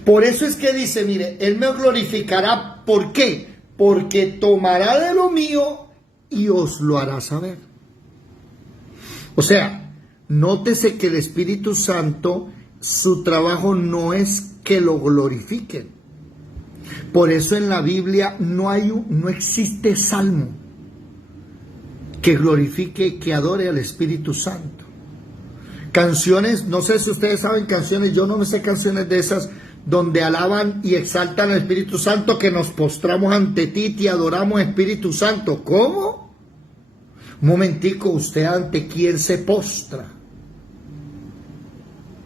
Por eso es que dice, mire, Él me glorificará. ¿Por qué? Porque tomará de lo mío y os lo hará saber. O sea, nótese que el Espíritu Santo, su trabajo no es que lo glorifiquen. Por eso en la Biblia no existe salmo que glorifique, que adore al Espíritu Santo. Canciones, no sé si ustedes saben canciones, yo no me sé canciones de esas donde alaban y exaltan al Espíritu Santo, que nos postramos ante ti, te adoramos, Espíritu Santo. ¿Cómo? Un momentico, ¿usted ante quién se postra?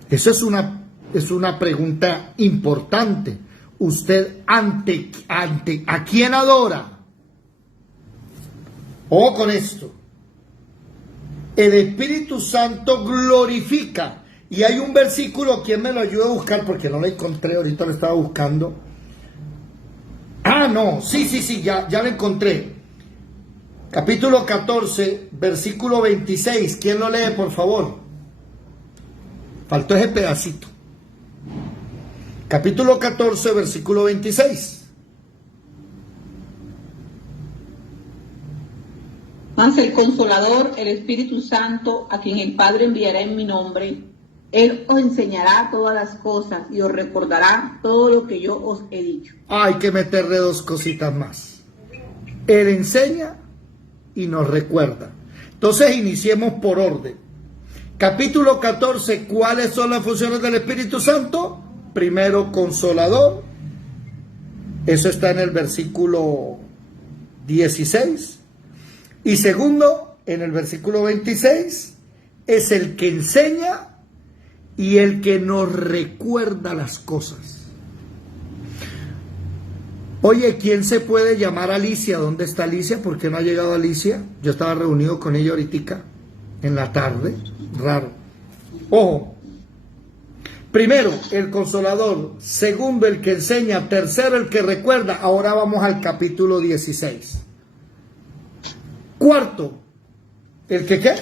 Eso es una pregunta importante. usted ¿a quién adora? Ojo con esto. El Espíritu Santo glorifica. Y hay un versículo, ¿quién me lo ayuda a buscar? Porque no lo encontré, ahorita lo estaba buscando. Ah, no, sí, ya lo encontré. Capítulo 14, versículo 26. ¿Quién lo lee, por favor? Faltó ese pedacito. Capítulo 14, versículo 26. Mas el Consolador, el Espíritu Santo, a quien el Padre enviará en mi nombre, Él os enseñará todas las cosas y os recordará todo lo que yo os he dicho. Hay que meterle dos cositas más. Él enseña y nos recuerda. Entonces iniciemos por orden. Capítulo 14, ¿cuáles son las funciones del Espíritu Santo? Primero, Consolador. Eso está en el versículo 16. Y segundo, en el versículo 26, es el que enseña y el que nos recuerda las cosas. Oye, ¿quién se puede llamar Alicia? ¿Dónde está Alicia? ¿Por qué no ha llegado Alicia? Yo estaba reunido con ella ahorita en la tarde. Raro. Ojo. Primero, el Consolador. Segundo, el que enseña. Tercero, el que recuerda. Ahora vamos al capítulo 16. Cuarto, ¿el que qué?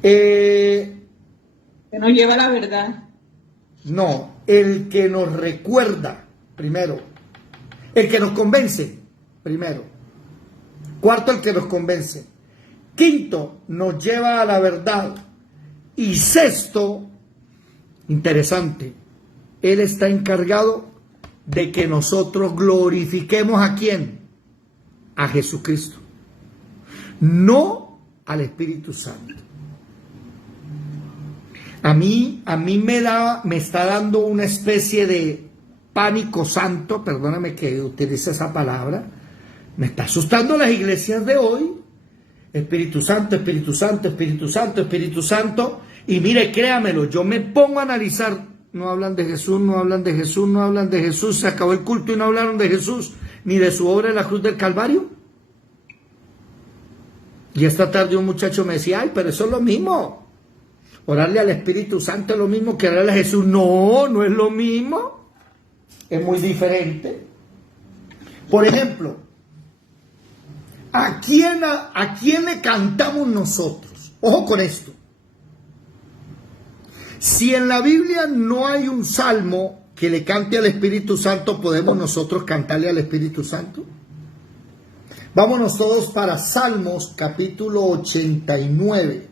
Que nos lleva a la verdad. No, el que nos recuerda, primero. El que nos convence, primero. Cuarto, el que nos convence. Quinto, nos lleva a la verdad. Y sexto, interesante, Él está encargado de que nosotros glorifiquemos ¿a quién? A Jesucristo, no al Espíritu Santo. A mí me está dando una especie de pánico santo, perdóname que utilice esa palabra, me está asustando las iglesias de hoy. Espíritu Santo, Espíritu Santo, Espíritu Santo, Espíritu Santo. Y mire, créamelo, yo me pongo a analizar, no hablan de Jesús, no hablan de Jesús, no hablan de Jesús, se acabó el culto y no hablaron de Jesús, ni de su obra en la cruz del Calvario. Y esta tarde un muchacho me decía, ay, pero eso es lo mismo. Orarle al Espíritu Santo es lo mismo que orarle a Jesús. No, no es lo mismo. Es muy diferente. Por ejemplo, ¿a quién le cantamos nosotros? Ojo con esto. Si en la Biblia no hay un salmo que le cante al Espíritu Santo, ¿podemos nosotros cantarle al Espíritu Santo? Vámonos todos para Salmos capítulo 89.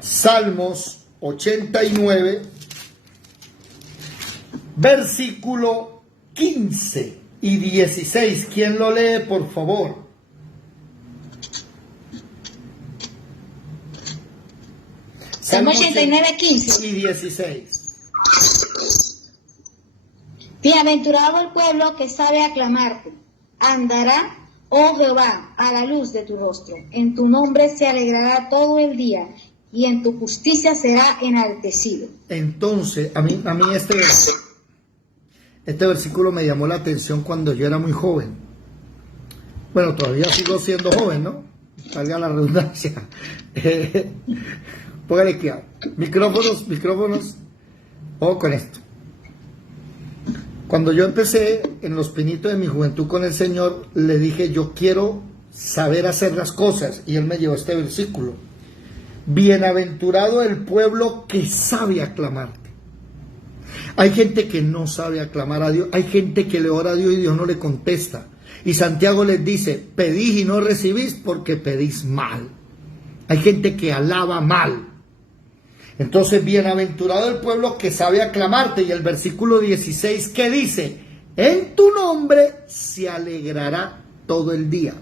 Salmos 89, versículo 15 y 16. ¿Quién lo lee, por favor? Salmos 89, 15 y 16. Bienaventurado el pueblo que sabe aclamarte. Andará, oh Jehová, a la luz de tu rostro. En tu nombre se alegrará todo el día, y en tu justicia será enaltecido. Entonces, a mí este versículo me llamó la atención cuando yo era muy joven. Bueno, todavía sigo siendo joven, ¿no? Salga la redundancia. Póngale aquí, micrófonos. Ojo con esto. Cuando yo empecé en los pinitos de mi juventud con el Señor, le dije, yo quiero saber hacer las cosas. Y Él me llevó este versículo. Bienaventurado el pueblo que sabe aclamarte. Hay gente que no sabe aclamar a Dios. Hay gente que le ora a Dios y Dios no le contesta. Y Santiago les dice, pedís y no recibís porque pedís mal. Hay gente que alaba mal. Entonces, bienaventurado el pueblo que sabe aclamarte. Y el versículo 16, ¿qué dice? En tu nombre se alegrará todo el día.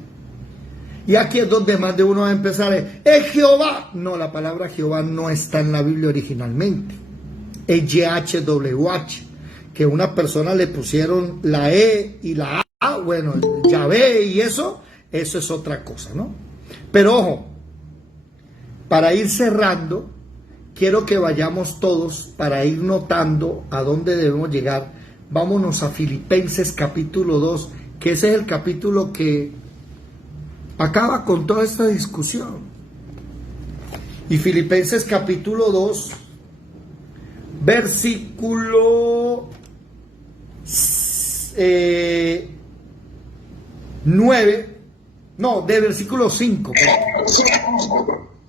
Y aquí es donde más de uno va a empezar. Es Jehová. No, la palabra Jehová no está en la Biblia originalmente. Es YHWH. Que una persona le pusieron la E y la A. Bueno, Yahvé y eso es otra cosa, ¿no? Pero ojo, para ir cerrando, quiero que vayamos todos para ir notando a dónde debemos llegar. Vámonos a Filipenses capítulo 2, que ese es el capítulo que acaba con toda esta discusión. Y Filipenses capítulo 2, versículo 9, no, de versículo 5.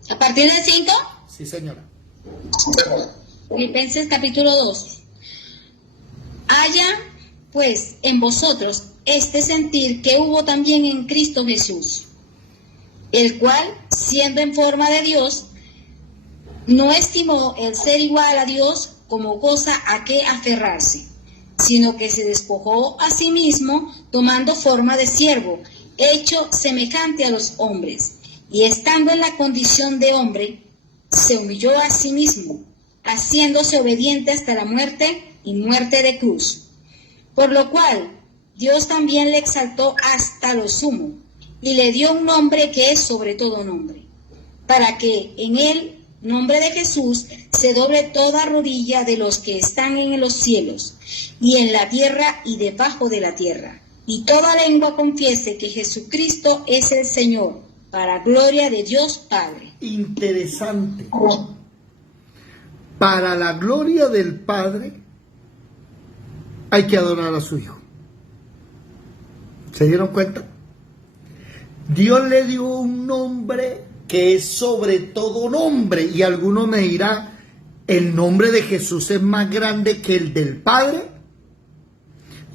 ¿A partir del 5? Sí, señora. Filipenses capítulo 2. Haya pues en vosotros este sentir que hubo también en Cristo Jesús, el cual, siendo en forma de Dios, no estimó el ser igual a Dios como cosa a que aferrarse, sino que se despojó a sí mismo, tomando forma de siervo, hecho semejante a los hombres, y estando en la condición de hombre, se humilló a sí mismo, haciéndose obediente hasta la muerte y muerte de cruz. Por lo cual, Dios también le exaltó hasta lo sumo, y le dio un nombre que es sobre todo nombre, para que en el nombre de Jesús se doble toda rodilla de los que están en los cielos, y en la tierra y debajo de la tierra, y toda lengua confiese que Jesucristo es el Señor, para gloria de Dios Padre. Interesante. Para la gloria del Padre hay que adorar a su Hijo. ¿Se dieron cuenta? Dios le dio un nombre que es sobre todo nombre, y alguno me dirá, ¿el nombre de Jesús es más grande que el del Padre?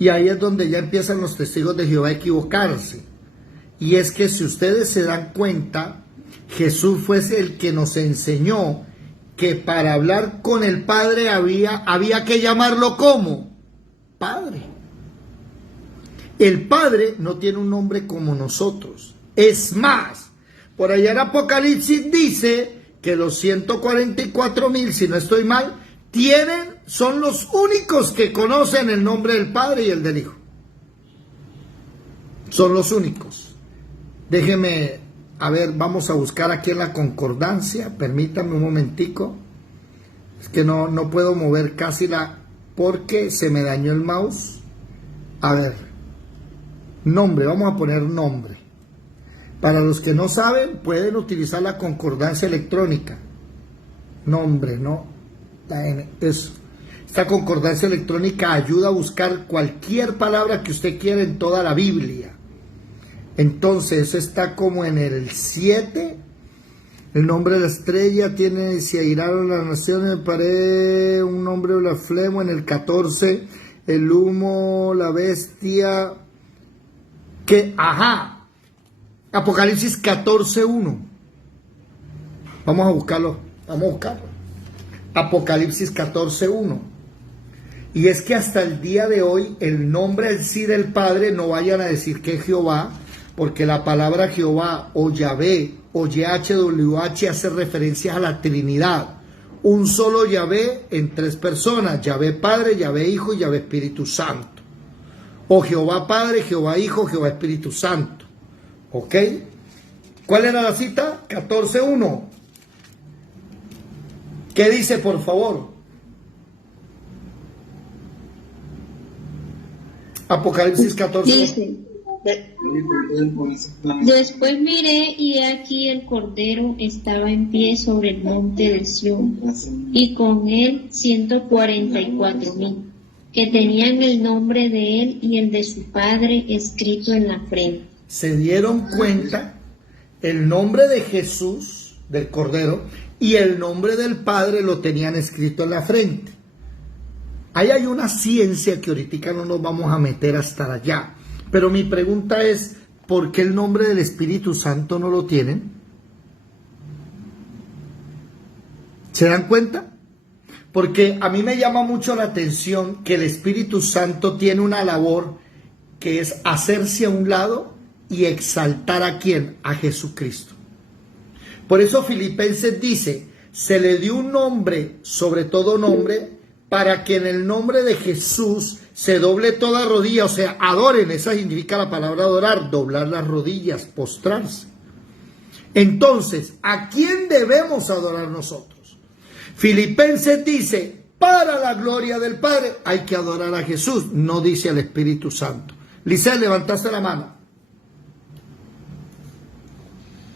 Y ahí es donde ya empiezan los testigos de Jehová a equivocarse. Y es que si ustedes se dan cuenta, Jesús fue el que nos enseñó que para hablar con el Padre había que llamarlo como Padre. El Padre no tiene un nombre como nosotros. Es más, por allá en Apocalipsis dice que los 144,000, si no estoy mal, son los únicos que conocen el nombre del Padre y el del Hijo. Son los únicos. Déjeme, a ver, vamos a buscar aquí en la concordancia. Permítame un momentico. Es que no puedo mover casi porque se me dañó el mouse. A ver. Nombre, vamos a poner nombre. Para los que no saben, pueden utilizar la concordancia electrónica. Nombre, ¿no? Eso. Esta concordancia electrónica ayuda a buscar cualquier palabra que usted quiera en toda la Biblia. Entonces, eso está como en el 7. El nombre de la estrella tiene, se airaron las naciones, paré un nombre blasfemo. En el 14, el humo, la bestia. Apocalipsis 14:1. Vamos a buscarlo. Apocalipsis 14:1. Y es que hasta el día de hoy, el nombre en sí del Padre, no vayan a decir que es Jehová, porque la palabra Jehová o Yahvé o YHWH hace referencia a la Trinidad. Un solo Yahvé en 3 personas: Yahvé Padre, Yahvé Hijo y Yahvé Espíritu Santo. O Jehová Padre, Jehová Hijo, Jehová Espíritu Santo. ¿Ok? ¿Cuál era la cita? 14:1. ¿Qué dice, por favor? Apocalipsis 14:1. Dice: después miré y aquí el Cordero estaba en pie sobre el monte de Sión, y con él 144,000, que tenían el nombre de él y el de su Padre escrito en la frente. ¿Se dieron cuenta? El nombre de Jesús, del Cordero, y el nombre del Padre lo tenían escrito en la frente. Ahí hay una ciencia que ahorita no nos vamos a meter hasta allá. Pero mi pregunta es, ¿por qué el nombre del Espíritu Santo no lo tienen? ¿Se dan cuenta? Porque a mí me llama mucho la atención que el Espíritu Santo tiene una labor que es hacerse a un lado y exaltar ¿a quién? A Jesucristo. Por eso Filipenses dice, se le dio un nombre sobre todo nombre, para que en el nombre de Jesús se doble toda rodilla, o sea, adoren. Esa significa la palabra adorar, doblar las rodillas, postrarse. Entonces, ¿a quién debemos adorar nosotros? Filipenses dice, para la gloria del Padre hay que adorar a Jesús, no dice al Espíritu Santo. Lisset, levantaste la mano.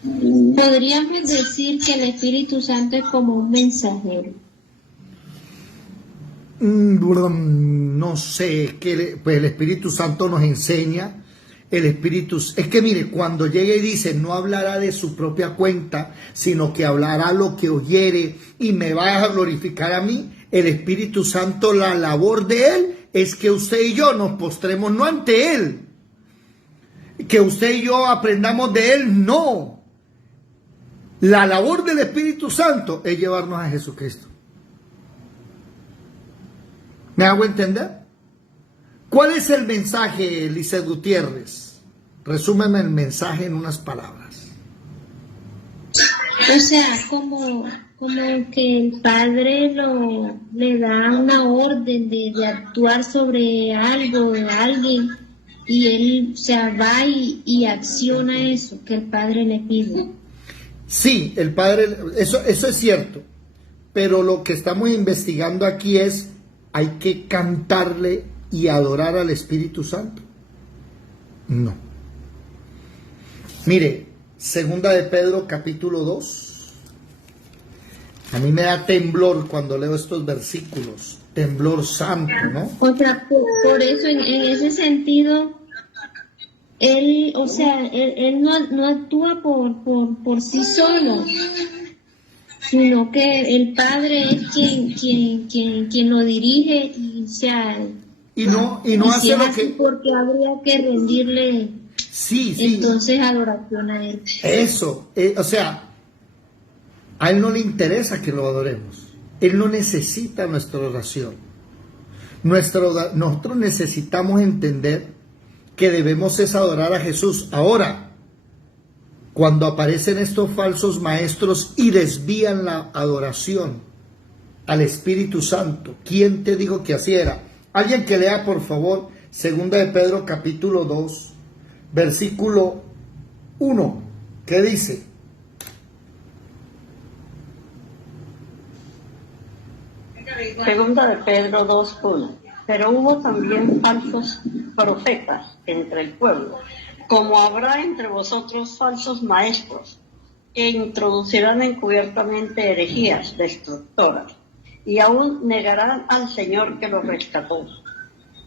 Podríamos decir que el Espíritu Santo es como un mensajero. No sé, pues el Espíritu Santo nos enseña. El Espíritu, es que mire, cuando llega y dice, no hablará de su propia cuenta, sino que hablará lo que oyere y me va a glorificar a mí, el Espíritu Santo, la labor de él es que usted y yo nos postremos no ante él, que usted y yo aprendamos de él, no. La labor del Espíritu Santo es llevarnos a Jesucristo. ¿Me hago entender? ¿Cuál es el mensaje, Lisset Gutiérrez? Resúmeme el mensaje en unas palabras. O sea, como que el Padre le da una orden de actuar sobre algo, de alguien, y él, o sea, va y acciona eso que el Padre le pide. Sí, el Padre, eso es cierto, pero lo que estamos investigando aquí es, ¿hay que cantarle y adorar al Espíritu Santo? No. Mire, segunda de Pedro capítulo 2. A mí me da temblor cuando leo estos versículos, temblor santo, ¿no? O sea, por eso en ese sentido, él, o sea, él no actúa por sí solo, sino que el Padre es quien lo dirige y, o sea, y no hace es lo así que... porque habría que rendirle Sí. entonces adoración a él. Eso, o sea, a él no le interesa que lo adoremos. Él no necesita nuestra oración. Nosotros necesitamos entender que debemos es adorar a Jesús. Ahora, cuando aparecen estos falsos maestros y desvían la adoración al Espíritu Santo, ¿quién te dijo que así era? Alguien que lea, por favor, segunda de Pedro capítulo 2, versículo 1, ¿qué dice? Segunda de Pedro 2:1. Pero hubo también falsos profetas entre el pueblo, como habrá entre vosotros falsos maestros, que introducirán encubiertamente herejías destructoras, y aún negarán al Señor que los rescató,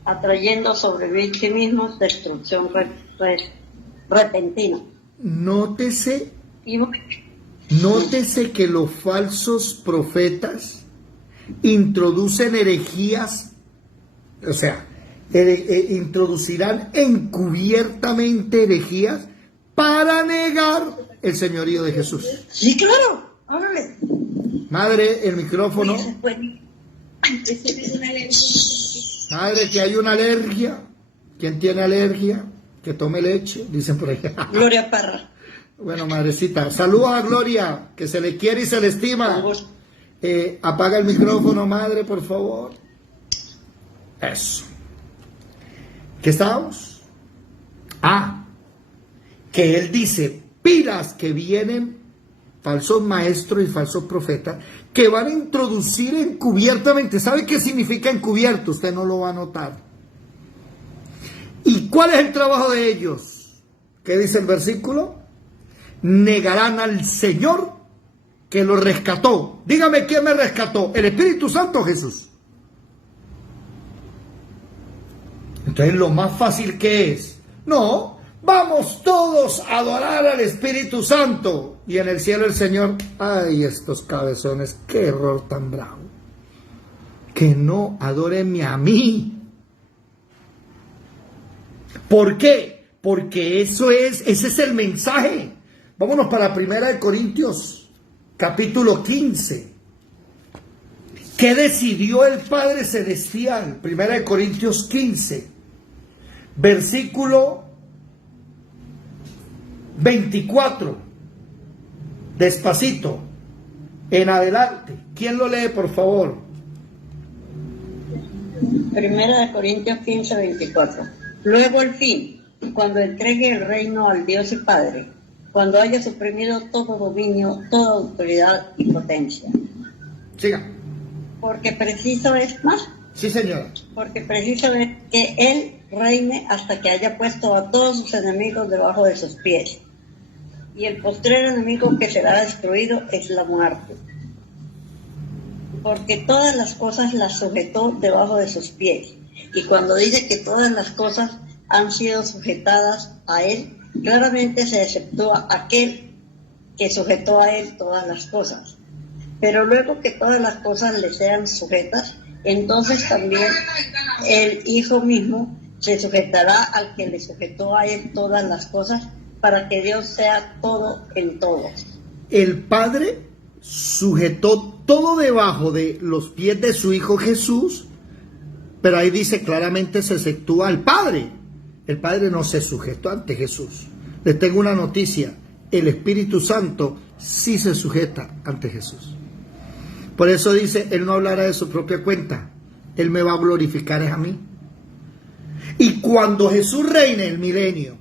atrayendo sobre sí mismos destrucción repentina. Nótese Y que los falsos profetas introducen herejías, o sea, introducirán encubiertamente herejías para negar el señorío de Jesús. sí, claro, háblale. Madre, el micrófono. Madre, que hay una alergia. ¿Quién tiene alergia? Que tome leche, dicen por ahí. Gloria Parra. Bueno, madrecita, saludos a Gloria, que se le quiere y se le estima. Apaga el micrófono, madre, por favor. Eso. ¿Qué estábamos? Que él dice, pilas que vienen falsos maestros y falsos profetas que van a introducir encubiertamente. ¿Sabe qué significa encubierto? Usted no lo va a notar. ¿Y cuál es el trabajo de ellos? ¿Qué dice el versículo? Negarán al Señor que los rescató. Dígame, ¿quién me rescató? ¿El Espíritu Santo o Jesús? Entonces, lo más fácil que es, no, vamos todos a adorar al Espíritu Santo. Y en el cielo el Señor, ay, estos cabezones, qué error tan bravo. Que no adórenme a mí. ¿Por qué? Porque ese es el mensaje. Vámonos para 1 Corintios, capítulo 15. ¿Qué decidió el Padre Celestial? 1 Corintios 15, versículo 24. Despacito, en adelante. ¿Quién lo lee, por favor? 1 Corintios 15:24. Luego el fin, cuando entregue el reino al Dios y Padre, cuando haya suprimido todo dominio, toda autoridad y potencia. Siga. Porque preciso es más. Sí, señora. Porque preciso es que Él reine hasta que haya puesto a todos sus enemigos debajo de sus pies. Y el postrer enemigo que será destruido es la muerte. Porque todas las cosas las sujetó debajo de sus pies. Y cuando dice que todas las cosas han sido sujetadas a Él, claramente se exceptúa aquel que sujetó a Él todas las cosas. Pero luego que todas las cosas le sean sujetas, entonces también el Hijo mismo se sujetará al que le sujetó a Él todas las cosas, para que Dios sea todo en todos. El Padre sujetó todo debajo de los pies de su Hijo Jesús, pero ahí dice claramente se exceptúa al Padre. El Padre no se sujetó ante Jesús. Les tengo una noticia, el Espíritu Santo sí se sujeta ante Jesús. Por eso dice, Él no hablará de su propia cuenta, Él me va a glorificar es a mí. Y cuando Jesús reine el milenio,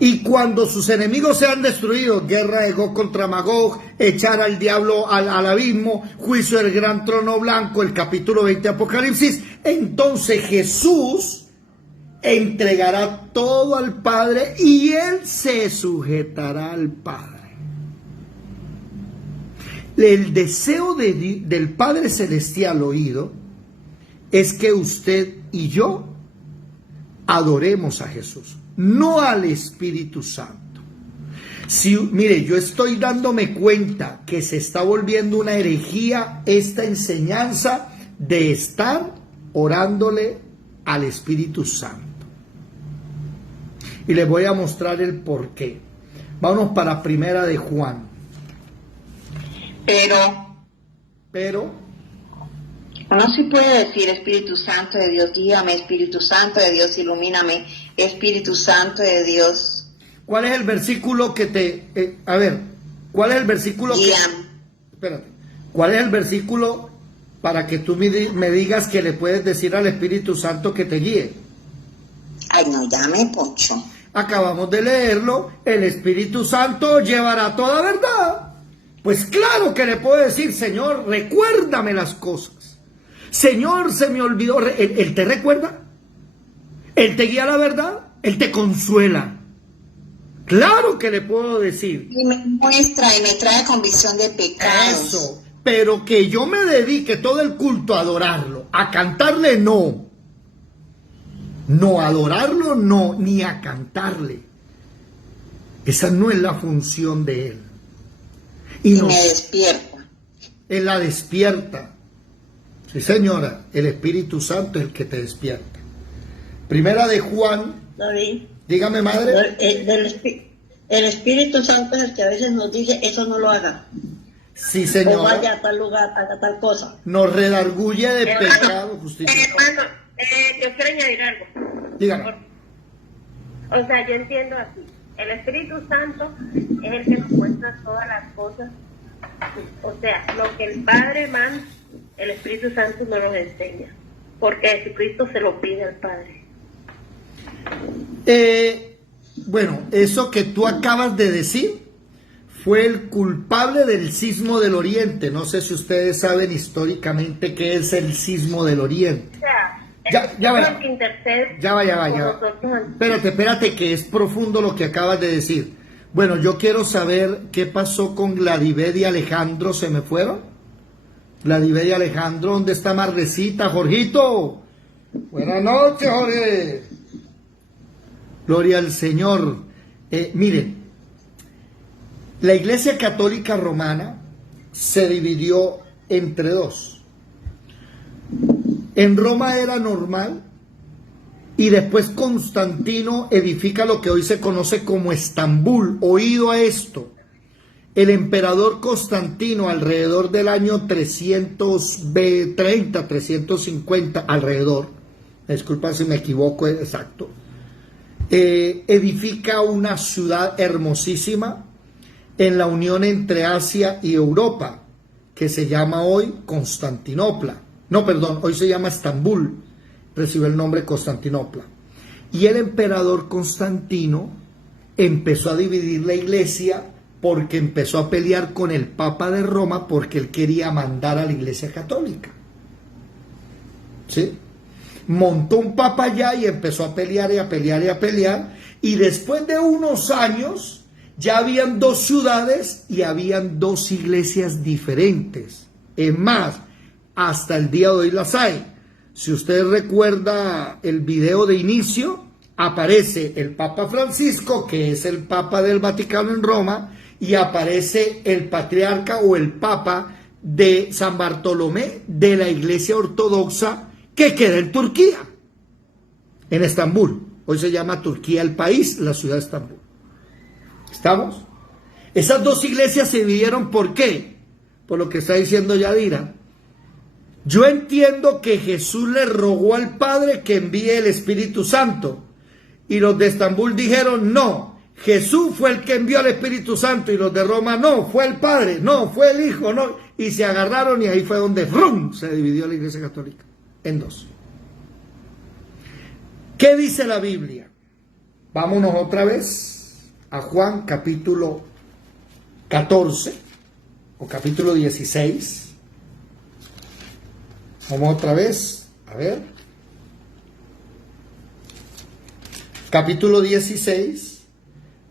y cuando sus enemigos sean destruidos, guerra de Gog contra Magog, echar al diablo al abismo, juicio del gran trono blanco, el capítulo 20 de Apocalipsis, entonces Jesús entregará todo al Padre y Él se sujetará al Padre. El deseo del Padre Celestial oído es que usted y yo adoremos a Jesús, no al Espíritu Santo. Mire, yo estoy dándome cuenta que se está volviendo una herejía esta enseñanza de estar orándole al Espíritu Santo. Y les voy a mostrar el porqué. Vámonos para Primera de Juan. Pero no se puede decir Espíritu Santo de Dios, guíame, Espíritu Santo de Dios, ilumíname, Espíritu Santo de Dios. ¿Cuál es el versículo que te... ¿cuál es el versículo espérate, ¿cuál es el versículo para que tú me digas que le puedes decir al Espíritu Santo que te guíe? Ay, no llame, Pocho. Acabamos de leerlo, el Espíritu Santo llevará toda verdad. Pues claro que le puedo decir, Señor, recuérdame las cosas. Señor, se me olvidó. Él te recuerda. Él te guía a la verdad. Él te consuela. Claro que le puedo decir. Y me muestra y me trae convicción de pecados. Eso. Pero que yo me dedique todo el culto a adorarlo, a cantarle, no. No, adorarlo, no, ni a cantarle. Esa no es la función de Él. Y me despierta. Él la despierta. Sí, señora, el Espíritu Santo es el que te despierta. Primera de Juan. David, Dígame, madre. El Espíritu Santo es el que a veces nos dice, eso no lo haga. Sí, señora. O vaya a tal lugar, haga tal cosa. Nos redarguye de pecado, justicia. Hermano, yo quiero añadir algo. Dígame. O sea, yo entiendo así. El Espíritu Santo es el que nos muestra todas las cosas. O sea, lo que el Padre manda, el Espíritu Santo nos lo enseña. Porque Jesucristo se lo pide al Padre. Bueno, eso que tú acabas de decir fue el culpable del Sismo del Oriente. No sé si ustedes saben históricamente qué es el Sismo del Oriente. O sea, Ya va. el que intercede Ya va. Espérate, que es profundo lo que acabas de decir. Bueno, yo quiero saber qué pasó con Gladibet y Alejandro. ¿Se me fueron? Gladibet y Alejandro, ¿dónde está Marrecita? Jorgito. Buenas noches, Jorge. Gloria al Señor. Miren, la Iglesia Católica Romana se dividió entre dos. En Roma era normal y después Constantino edifica lo que hoy se conoce como Estambul. Oído a esto. El emperador Constantino, alrededor del año 330, 350, alrededor, disculpa si me equivoco, exacto, edifica una ciudad hermosísima en la unión entre Asia y Europa, que se llama hoy Constantinopla. No, perdón, hoy se llama Estambul, recibió el nombre Constantinopla. Y el emperador Constantino empezó a dividir la iglesia porque empezó a pelear con el Papa de Roma porque él quería mandar a la Iglesia Católica. ¿Sí? Montó un papa allá y empezó a pelear y a pelear y a pelear, y después de unos años ya habían 2 ciudades y habían 2 iglesias diferentes. Es más, hasta el día de hoy las hay. Si usted recuerda el video de inicio, aparece el Papa Francisco, que es el Papa del Vaticano en Roma, y aparece el patriarca o el Papa de San Bartolomé de la Iglesia Ortodoxa, que queda en Turquía, en Estambul. Hoy se llama Turquía el país, la ciudad de Estambul. ¿Estamos? Esas 2 iglesias se dividieron, ¿por qué? Por lo que está diciendo Yadira. Yo entiendo que Jesús le rogó al Padre que envíe el Espíritu Santo, y los de Estambul dijeron no, Jesús fue el que envió al Espíritu Santo, y los de Roma no, fue el Padre, no, fue el Hijo, no, y se agarraron, y ahí fue donde ¡frum!, se dividió la Iglesia Católica en 2. ¿Qué dice la Biblia? Vámonos otra vez a Juan capítulo 14 o capítulo 16. Vamos otra vez, a ver. Capítulo 16,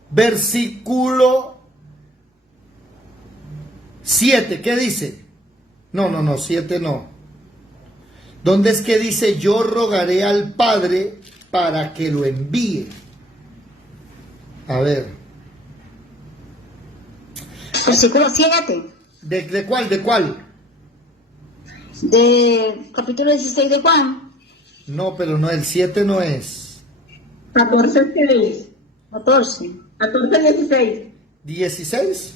versículo 7. ¿Qué dice? No, 7 no. ¿Dónde es que dice yo rogaré al Padre para que lo envíe? A ver. Versículo 7. ¿De cuál? ¿De cuál? De capítulo 16 de Juan. No, pero no, el 7 no es. 14, ¿qué es? 14. 14, 16. ¿16?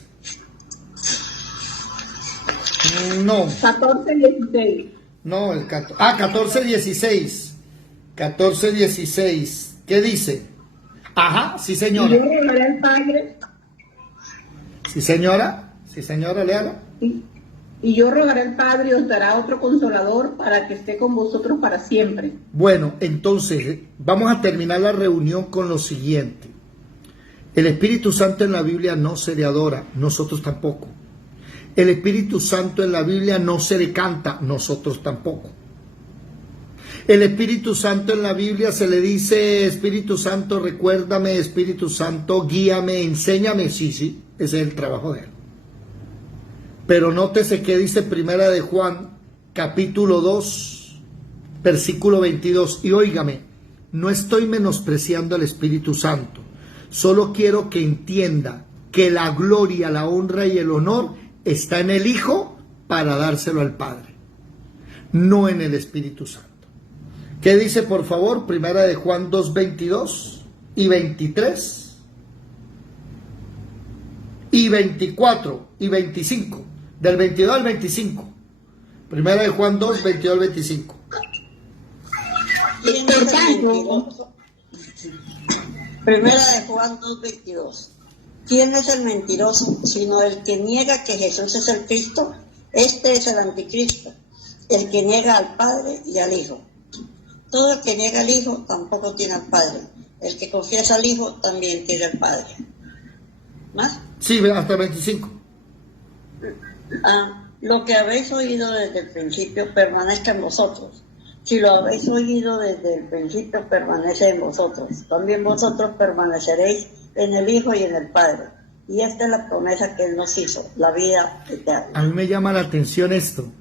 No. 14, 16. No, el 14, 16. 14, 16. ¿Qué dice? Ajá, sí señora. Yo rogaré al Padre. Sí señora. Sí señora, léala. Y yo rogaré al Padre y os dará otro consolador para que esté con vosotros para siempre. Bueno, entonces vamos a terminar la reunión con lo siguiente. El Espíritu Santo en la Biblia no se le adora, nosotros tampoco. El Espíritu Santo en la Biblia no se le canta, nosotros tampoco. El Espíritu Santo en la Biblia se le dice, Espíritu Santo, recuérdame, Espíritu Santo, guíame, enséñame. Sí, ese es el trabajo de él. Pero nótese que dice Primera de Juan, capítulo 2, versículo 22. Y óigame, no estoy menospreciando al Espíritu Santo. Solo quiero que entienda que la gloria, la honra y el honor está en el Hijo para dárselo al Padre, no en el Espíritu Santo. ¿Qué dice, por favor? Primera de Juan 2, 22 y 23 y 24 y 25. Del 22 al 25. Primera de Juan 2, 22 al 25. Primera de Juan 2, 22. ¿Quién es el mentiroso? Sino el que niega que Jesús es el Cristo. Este es el anticristo, el que niega al Padre y al Hijo. Todo el que niega al Hijo tampoco tiene al Padre. El que confiesa al Hijo también tiene al Padre. ¿Más? Sí, hasta 25. Lo que habéis oído desde el principio permanezca en vosotros. Si lo habéis oído desde el principio, permanece en vosotros. También vosotros permaneceréis en el Hijo y en el Padre. Y esta es la promesa que Él nos hizo, la vida eterna. A mí me llama la atención esto.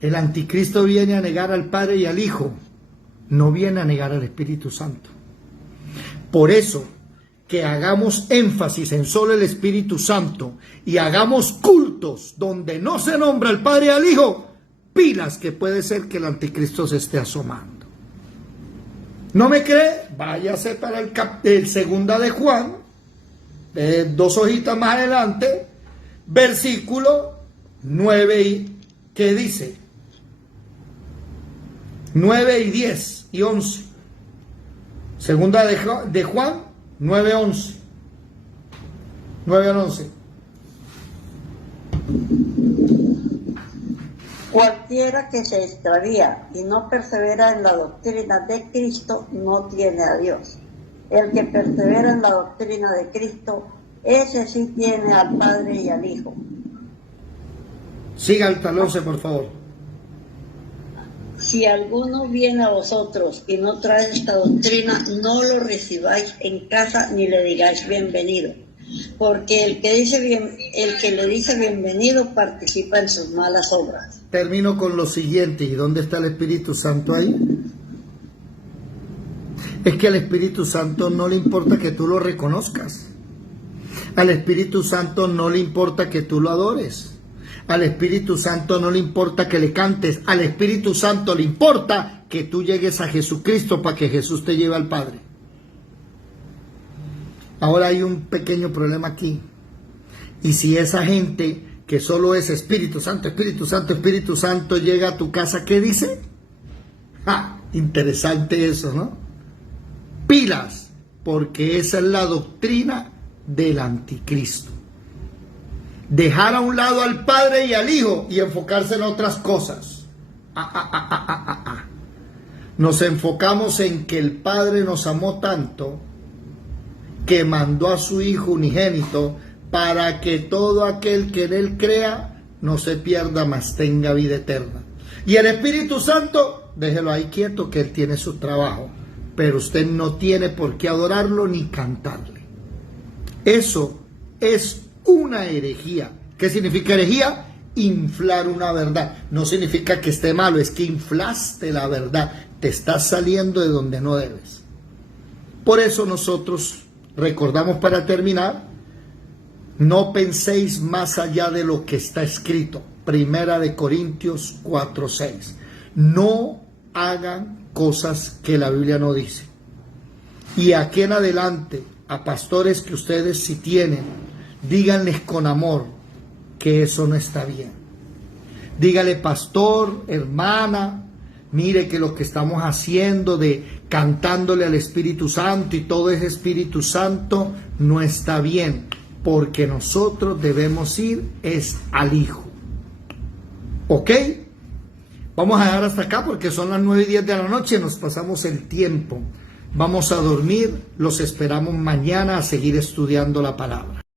El anticristo viene a negar al Padre y al Hijo. No viene a negar al Espíritu Santo. Por eso, que hagamos énfasis en solo el Espíritu Santo y hagamos cultos donde no se nombra al Padre y al Hijo, pilas que puede ser que el anticristo se esté asomando. ¿No me cree? Váyase para el segunda de Juan, 2 hojitas más adelante, versículo 9 y ¿qué dice? 9 y 10 y 11. Segunda de Juan 9, 11. 9 al 11. Cualquiera que se extravía y no persevera en la doctrina de Cristo no tiene a Dios. El que persevera en la doctrina de Cristo, ese sí tiene al Padre y al Hijo. Siga el talón, por favor. Si alguno viene a vosotros y no trae esta doctrina, no lo recibáis en casa ni le digáis bienvenido, porque el que le dice bienvenido participa en sus malas obras. Termino con lo siguiente. ¿Y dónde está el Espíritu Santo ahí? Es que al Espíritu Santo no le importa que tú lo reconozcas. Al Espíritu Santo no le importa que tú lo adores. Al Espíritu Santo no le importa que le cantes. Al Espíritu Santo le importa que tú llegues a Jesucristo para que Jesús te lleve al Padre. Ahora hay un pequeño problema aquí. Y si esa gente que solo es Espíritu Santo, Espíritu Santo, Espíritu Santo llega a tu casa, ¿qué dice? Interesante eso, ¿no? Pilas, porque esa es la doctrina del anticristo. Dejar a un lado al Padre y al Hijo y enfocarse en otras cosas. Nos enfocamos en que el Padre nos amó tanto que mandó a su Hijo unigénito para que todo aquel que en Él crea no se pierda, mas tenga vida eterna. Y el Espíritu Santo, déjelo ahí quieto, que Él tiene su trabajo, pero usted no tiene por qué adorarlo ni cantarle. Eso es una herejía. ¿Qué significa herejía? Inflar una verdad. No significa que esté malo, es que inflaste la verdad. Te estás saliendo de donde no debes. Por eso nosotros recordamos, para terminar, no penséis más allá de lo que está escrito. 1 Corintios 4:6. No hagan cosas que la Biblia no dice. Y aquí en adelante, a pastores que ustedes si tienen, díganles con amor que eso no está bien. Dígale, pastor, hermana, mire que lo que estamos haciendo de cantándole al Espíritu Santo y todo ese Espíritu Santo no está bien, porque nosotros debemos ir es al Hijo. ¿Ok? Vamos a dejar hasta acá porque son las 9:10 de la noche, nos pasamos el tiempo. Vamos a dormir, los esperamos mañana a seguir estudiando la palabra.